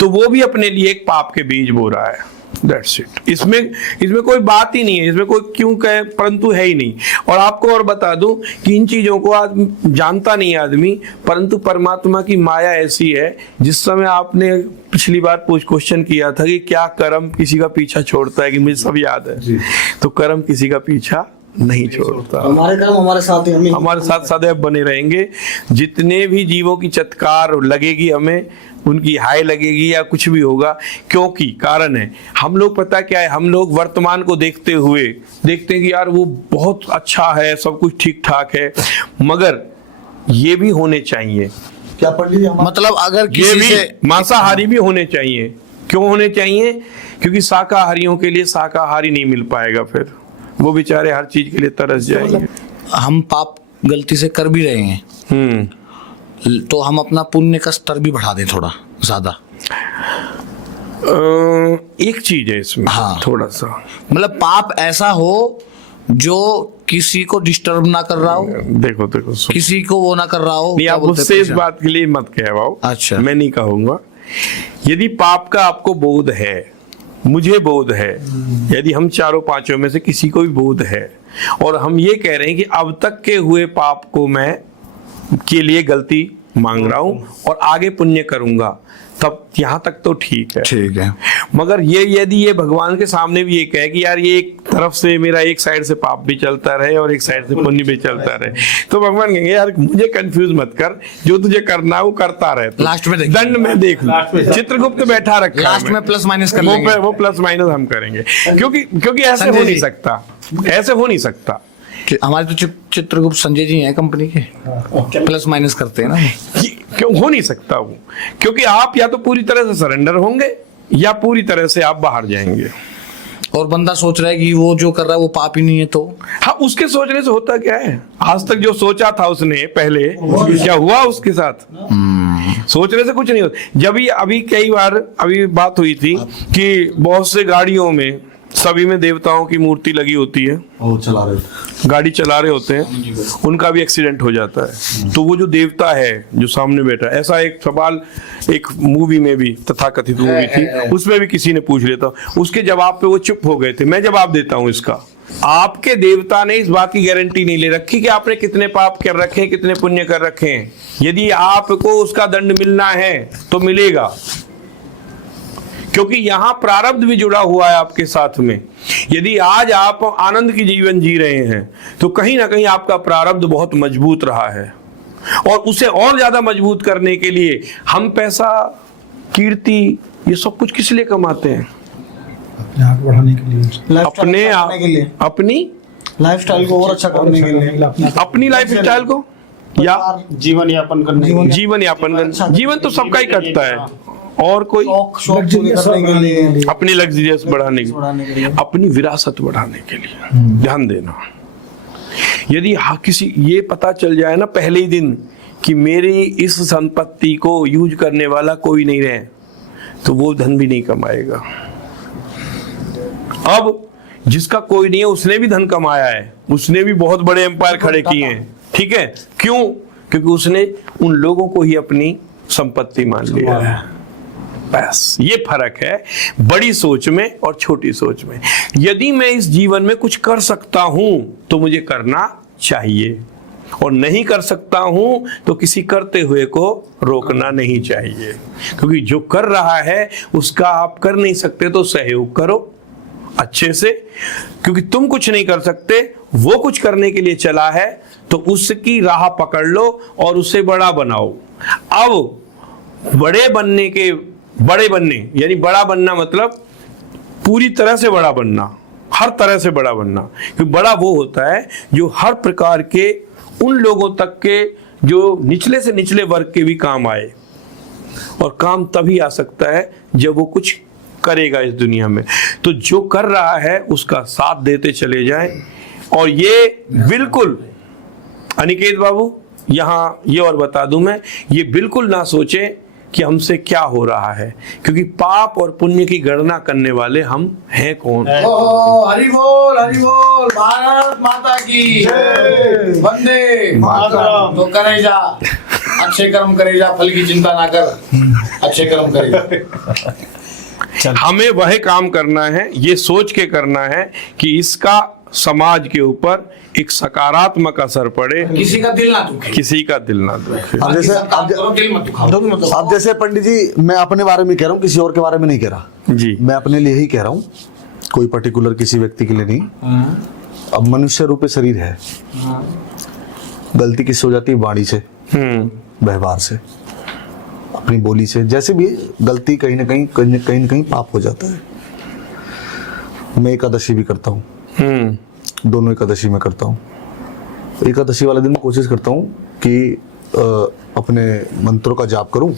तो वो भी अपने लिए एक पाप के बीज बो रहा है। That's it। इसमें कोई बात ही नहीं है, इसमें कोई क्यों कहे परंतु है ही नहीं। और आपको और बता दूं कि इन चीजों को आज जानता नहीं आदमी, परंतु परमात्मा की माया ऐसी है। जिस समय आपने पिछली बार क्वेश्चन किया था कि क्या कर्म किसी का पीछा छोड़ता है, कि मुझे सब याद है, तो कर्म किसी का पीछा नहीं छोड़ता। हमारे कर्म हमारे साथ ही हमारे साथ सदैव बने रहेंगे। जितने भी जीवों की चत्कार लगेगी हमें, उनकी हाय लगेगी या कुछ भी होगा, क्योंकि कारण है हम लोग, पता क्या है, हम लोग वर्तमान को देखते हुए देखते हैं कि यार वो बहुत अच्छा है, सब कुछ ठीक ठाक है, मगर ये भी होने चाहिए। क्या पंडित जी मतलब अगर ये किसी भी से मांसाहारी भी होने चाहिए। क्यों होने चाहिए? क्योंकि शाकाहारियों के लिए शाकाहारी नहीं मिल पाएगा, फिर वो बेचारे हर चीज के लिए तरस जाएंगे। हम पाप गलती से कर भी रहे हैं, तो हम अपना पुण्य का स्तर भी बढ़ा दें थोड़ा ज्यादा। एक चीज है इसमें, हाँ। थोड़ा सा, मतलब पाप ऐसा हो जो किसी को डिस्टर्ब ना कर रहा हो, देखो सुनो। किसी को वो ना कर रहा हो। नहीं, क्या आप बोलते मुझसे हैं इस बात के लिए मत कहवाओ। अच्छा। मैं नहीं कहूंगा। यदि पाप का आपको बोध है, मुझे बोध है, यदि हम चारों पांचों में से किसी को भी बोध है, और हम ये कह रहे हैं कि अब तक के हुए पाप को मैं के लिए गलती मांग रहा हूं और आगे पुण्य करूंगा, तब यहां तक तो ठीक है। ठीक है, मगर ये यदि ये भगवान के सामने भी ये कहे कि यार ये एक तरफ से मेरा एक साइड से पाप भी चलता रहे और एक साइड से पुण्य भी चलता रहे, तो भगवान कहेंगे यार मुझे कंफ्यूज मत कर, जो तुझे करना है वो करता रहे। तो लास्ट में देख, दंड में देख लूं। चित्रगुप्त बैठा रखा है, लास्ट में प्लस माइनस कर वो लेंगे। वो प्लस माइनस हम करेंगे, क्योंकि ऐसे हो नहीं सकता, ऐसे हो नहीं सकता। हमारे तो चित्रगुप्त संजय जी हैं कंपनी के, प्लस माइनस करते हैं ना। क्यों हो नहीं सकता वो? क्योंकि आप या तो पूरी तरह से सरेंडर होंगे या पूरी तरह से आप बाहर जाएंगे। और बंदा सोच रहा है कि वो जो कर रहा है वो पाप ही नहीं है, तो हाँ, उसके सोचने से होता क्या है? आज तक जो सोचा था उसने पहले, क्या हुआ उसके साथ? सोचने से कुछ नहीं होता। जब अभी कई बार अभी बात हुई थी कि बहुत से गाड़ियों में, सभी में देवताओं की मूर्ति लगी होती है, वो चला रहे, गाड़ी चला रहे होते हैं, उनका भी एक्सीडेंट हो जाता है। तो वो जो देवता है जो सामने बैठा है, ऐसा एक सवाल एक मूवी में भी, तथाकथित मूवी थी, उसमें भी किसी ने पूछ लिया था, उसके जवाब पे वो चुप हो गए थे। मैं जवाब देता हूं इसका। आपके देवता ने इस बात की गारंटी नहीं ले रखी कि आपने कितने पाप कर रखे हैं, कितने पुण्य कर रखे हैं। यदि आपको उसका दंड मिलना है तो मिलेगा, क्योंकि यहां प्रारब्ध भी जुड़ा हुआ है आपके साथ में। यदि आज आप आनंद की जीवन जी रहे हैं तो कहीं ना कहीं आपका प्रारब्ध बहुत मजबूत रहा है, और उसे और ज्यादा मजबूत करने के लिए हम पैसा, कीर्ति, ये सब कुछ किस लिए कमाते हैं? अपने आप बढ़ाने के लिए, अपने आप, अपनी लाइफस्टाइल को और अच्छा करने के लिए, अपनी लाइफ स्टाइल को या जीवन यापन करने के लिए। जीवन यापन करना। जीवन तो सबका ही कटता है, और कोई शौक पूरे करने के लिए, अपनी लग्जरियस बढ़ाने के लिए, अपनी विरासत बढ़ाने के लिए। ध्यान देना, यदि किसी ये पता चल जाए ना पहले ही दिन कि मेरी इस संपत्ति को यूज करने वाला कोई नहीं रहे, तो वो धन भी नहीं कमाएगा। अब जिसका कोई नहीं है उसने भी धन कमाया है, उसने भी बहुत बड़े एम्पायर खड़े किए हैं, ठीक है। क्यों? क्योंकि उसने उन लोगों को ही अपनी संपत्ति मान लिया है। बस ये फर्क है बड़ी सोच में और छोटी सोच में। यदि मैं इस जीवन में कुछ कर सकता हूं तो मुझे करना चाहिए, और नहीं कर सकता हूं तो किसी करते हुए को रोकना नहीं चाहिए, क्योंकि जो कर रहा है उसका आप कर नहीं सकते तो सहयोग करो अच्छे से, क्योंकि तुम कुछ नहीं कर सकते, वो कुछ करने के लिए चला है तो उसकी राह पकड़ लो और उसे बड़ा बनाओ। अब बड़े बनने यानी बड़ा बनना मतलब पूरी तरह से बड़ा बनना, हर तरह से बड़ा बनना। क्योंकि बड़ा वो होता है जो हर प्रकार के उन लोगों तक के जो निचले से निचले वर्ग के भी काम आए, और काम तभी आ सकता है जब वो कुछ करेगा इस दुनिया में। तो जो कर रहा है उसका साथ देते चले जाएं। और ये बिल्कुल अनिकेत बाबू यहाँ ये और बता दूं मैं, ये बिल्कुल ना सोचें कि हमसे क्या हो रहा है, क्योंकि पाप और पुण्य की गणना करने वाले हम हैं कौन। हरि बोल भारत माता की वंदे मातरम। तो करे जा, अच्छे कर्म करे जा, फल की चिंता ना कर, अच्छे कर्म करे जा। हमें वह काम करना है, ये सोच के करना है कि इसका समाज के ऊपर एक सकारात्मक असर पड़े, किसी का दिल ना दुखे, किसी का दिल ना दुखे। अब जैसे दिल मत दुखाओ। अब जैसे पंडित जी, मैं अपने बारे में कह रहा हूँ, किसी और के बारे में नहीं कह रहा जी। मैं अपने लिए ही कह रहा हूँ, कोई पर्टिकुलर किसी व्यक्ति के लिए नहीं। अब मनुष्य रूपी शरीर है, गलती किससे हो जाती है? वाणी से, व्यवहार से, अपनी बोली से, जैसे भी गलती कहीं ना कहीं पाप हो जाता है। मैं एकादशी भी करता हूँ, दोनों एकादशी में करता हूँ। एकादशी वाले दिन मैं कोशिश करता हूँ कि अपने मंत्रों का जाप करूँ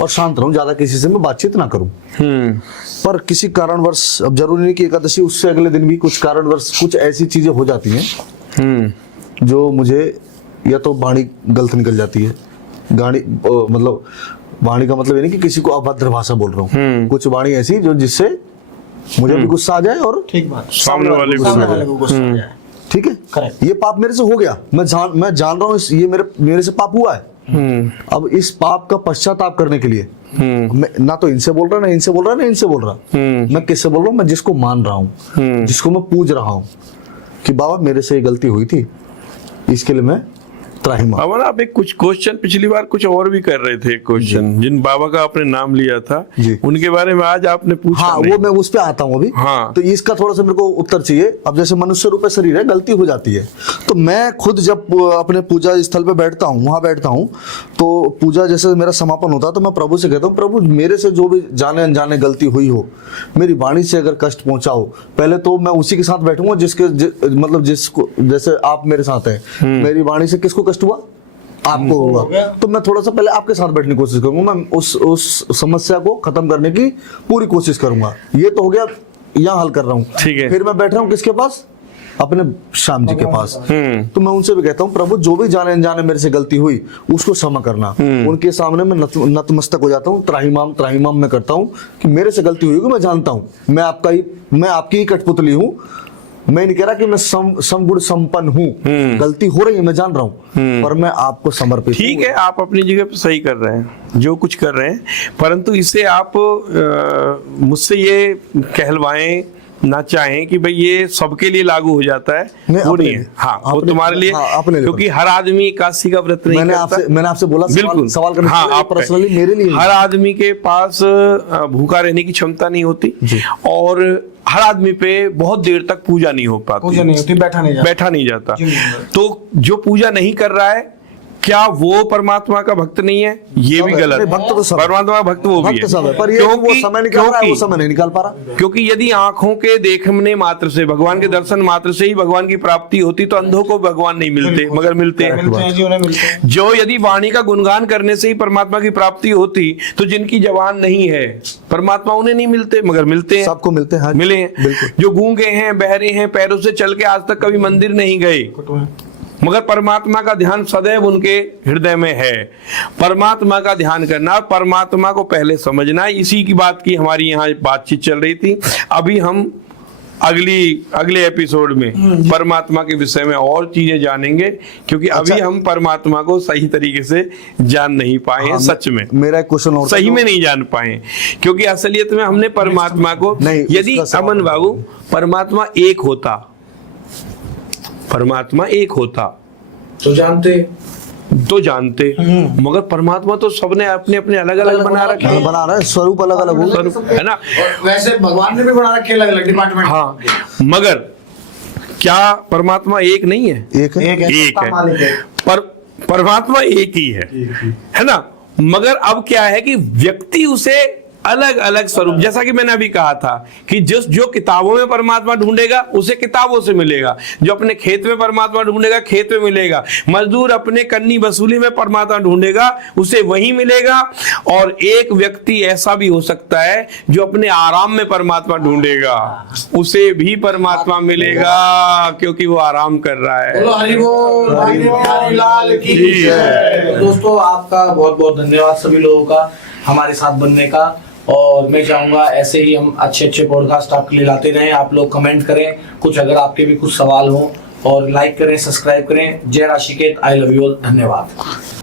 और शांत रहूँ, ज्यादा किसी से मैं बातचीत ना करूँ। पर किसी कारणवश, अब जरूरी नहीं कि एकादशी, उससे अगले दिन भी कुछ कारणवश कुछ ऐसी चीजें हो जाती हैं जो मुझे, या तो वाणी गलत निकल जाती है, मतलब वाणी का मतलब ये नहीं कि किसी को अभद्र भाषा बोल रहा हूँ, कुछ वाणी ऐसी जो जिससे मुझे भी गुस्सा आ जाए और ठीक बात, सामने वाले को गुस्सा आ जाए। ठीक है, Correct. ये पाप मेरे से हो गया, मैं जान रहा हूँ ये मेरे से पाप हुआ है। अब इस पाप का पश्चाताप करने के लिए मैं ना तो इनसे बोल रहा, ना इनसे बोल रहा, ना इनसे बोल रहा, मैं किससे बोल रहा हूँ? मैं जिसको मान रहा हूँ, जिसको मैं पूज रहा हूँ कि बाबा मेरे से ये गलती हुई थी, इसके लिए मैं त्राहिमाम। अब आप एक कुछ क्वेश्चन पिछली बार कुछ और भी कर रहे थे, क्वेश्चन जिन बाबा का आपने नाम लिया था जी। उनके बारे में आज आपने पूछा हाँ, नहीं। वो मैं उस पे आता हूँ अभी। हाँ। तो इसका थोड़ा सा मेरे को उत्तर चाहिए। अब जैसे मनुष्य रूपी शरीर है, गलती हो जाती है, तो मैं खुद जब अपने पूजा स्थल पे बैठता हूँ, वहां बैठता हूँ, तो पूजा जैसे मेरा समापन होता है तो मैं प्रभु से कहता हूँ, प्रभु मेरे से जो भी जाने अनजाने गलती हुई हो, मेरी वाणी से अगर कष्ट पहुंचा हो, पहले तो मैं उसी के साथ बैठूंगा मतलब जिसको, जैसे आप मेरे साथ हैं, मेरी वाणी से किसको कष्ट हुआ? आपको होगा, तो मैं थोड़ा सा पहले आपके साथ बैठने की कोशिश करूंगा, मैं उस समस्या को खत्म करने की पूरी कोशिश करूंगा। ये तो हो गया, यहाँ हल कर रहा हूँ। ठीक है। फिर मैं बैठ रहा हूँ किसके पास? अपने श्याम जी के पास। तो मैं उनसे भी कहता हूँ, प्रभु जो भी जाने अनजाने मेरे से गलती हुई उसको क्षमा करना। उनके सामने मैं नतमस्तक हो जाता हूँ, त्राहिमाम मैं करता हूँ कि मेरे से गलती हुई, मैं जानता हूँ मैं आपकी ही कठपुतली हूँ, मैं नहीं कह रहा कि मैं समगुण संपन्न हूँ, गलती हो रही है मैं जान रहा हूँ, पर मैं आपको समर्पित हूँ। ठीक है, आप अपनी जगह पे सही कर रहे हैं, जो कुछ कर रहे हैं, परंतु इसे आप मुझसे ये कहलवाएं ना चाहें कि भाई ये सबके लिए लागू हो जाता है, वो नहीं है। हाँ, वो तुम्हारे लिए, क्योंकि हर आदमी एकादशी का व्रत नहीं करता। मैंने आपसे बोला बिल्कुल सवाल करने हाँ, आप पर्सनली मेरे लिए हर आदमी के पास भूखा रहने की क्षमता नहीं होती, और हर आदमी पे बहुत देर तक पूजा नहीं हो पाती, पूजा नहीं होती, बैठा नहीं जाता। तो जो पूजा नहीं कर रहा है, क्या वो परमात्मा का भक्त नहीं है? ये भी गलत है। भक्त तो सब है। परमात्मा का भक्त वो भी भक्त है, सब है, पर ये वो समय निकाल रहा है, वो समय नहीं निकाल पा रहा। क्योंकि यदि आंखों के देखने मात्र से, भगवान के दर्शन मात्र से ही भगवान की प्राप्ति होती तो अंधों को भगवान नहीं मिलते, मगर मिलते हैं। जी, उन्हें मिलते हैं। जो यदि वाणी का गुणगान करने से ही परमात्मा की प्राप्ति होती तो जिनकी जबान नहीं है परमात्मा उन्हें नहीं मिलते, मगर मिलते हैं, सबको मिलते हैं। हाँ, मिले हैं। बिल्कुल। जो गूंगे हैं, बहरे हैं, पैरों से चल के आज तक कभी मंदिर नहीं गए, मगर परमात्मा का ध्यान सदैव उनके हृदय में है। परमात्मा का ध्यान करना, परमात्मा को पहले समझना, इसी की बात की हमारी यहाँ बातचीत चल रही थी। अभी हम अगले एपिसोड में परमात्मा के विषय में और चीजें जानेंगे, क्योंकि अभी हम परमात्मा को सही तरीके से जान नहीं पाए हैं। सच में मेरा एक क्वेश्चन और सही में नहीं जान पाए, क्योंकि असलियत में हमने परमात्मा को नहीं, यदि अमन बाबू परमात्मा एक होता तो जानते मगर परमात्मा तो सबने अपने अपने अलग अलग बना रखे हैं। बना रहे हैं, स्वरूप अलग अलग होगा, स्वरूप, है ना? और वैसे भगवान ने भी बना रखे अलग अलग डिपार्टमेंट। हाँ, मगर क्या परमात्मा एक नहीं है? एक है। एक है, पर परमात्मा एक ही है ना? मगर अब क्या है कि व्यक्ति उसे अलग अलग स्वरूप, जैसा कि मैंने अभी कहा था कि जो किताबों में परमात्मा ढूंढेगा उसे किताबों से मिलेगा, जो अपने खेत में परमात्मा ढूंढेगा खेत में मिलेगा, मजदूर अपने कन्नी वसूली में परमात्मा ढूंढेगा उसे वही मिलेगा, और एक व्यक्ति ऐसा भी हो सकता है जो अपने आराम में परमात्मा ढूंढेगा उसे भी परमात्मा मिलेगा, क्योंकि वो आराम कर रहा है। बोलो हरि बोल, हरि लाल की जय। तो दोस्तों, आपका बहुत बहुत धन्यवाद सभी लोगों का हमारे साथ बनने का, और मैं चाहूंगा ऐसे ही हम अच्छे अच्छे पॉडकास्ट आपके लिए लाते रहें। आप लोग कमेंट करें कुछ, अगर आपके भी कुछ सवाल हो, और लाइक करें, सब्सक्राइब करें। जय राशिकेत, आई लव यू ऑल, धन्यवाद।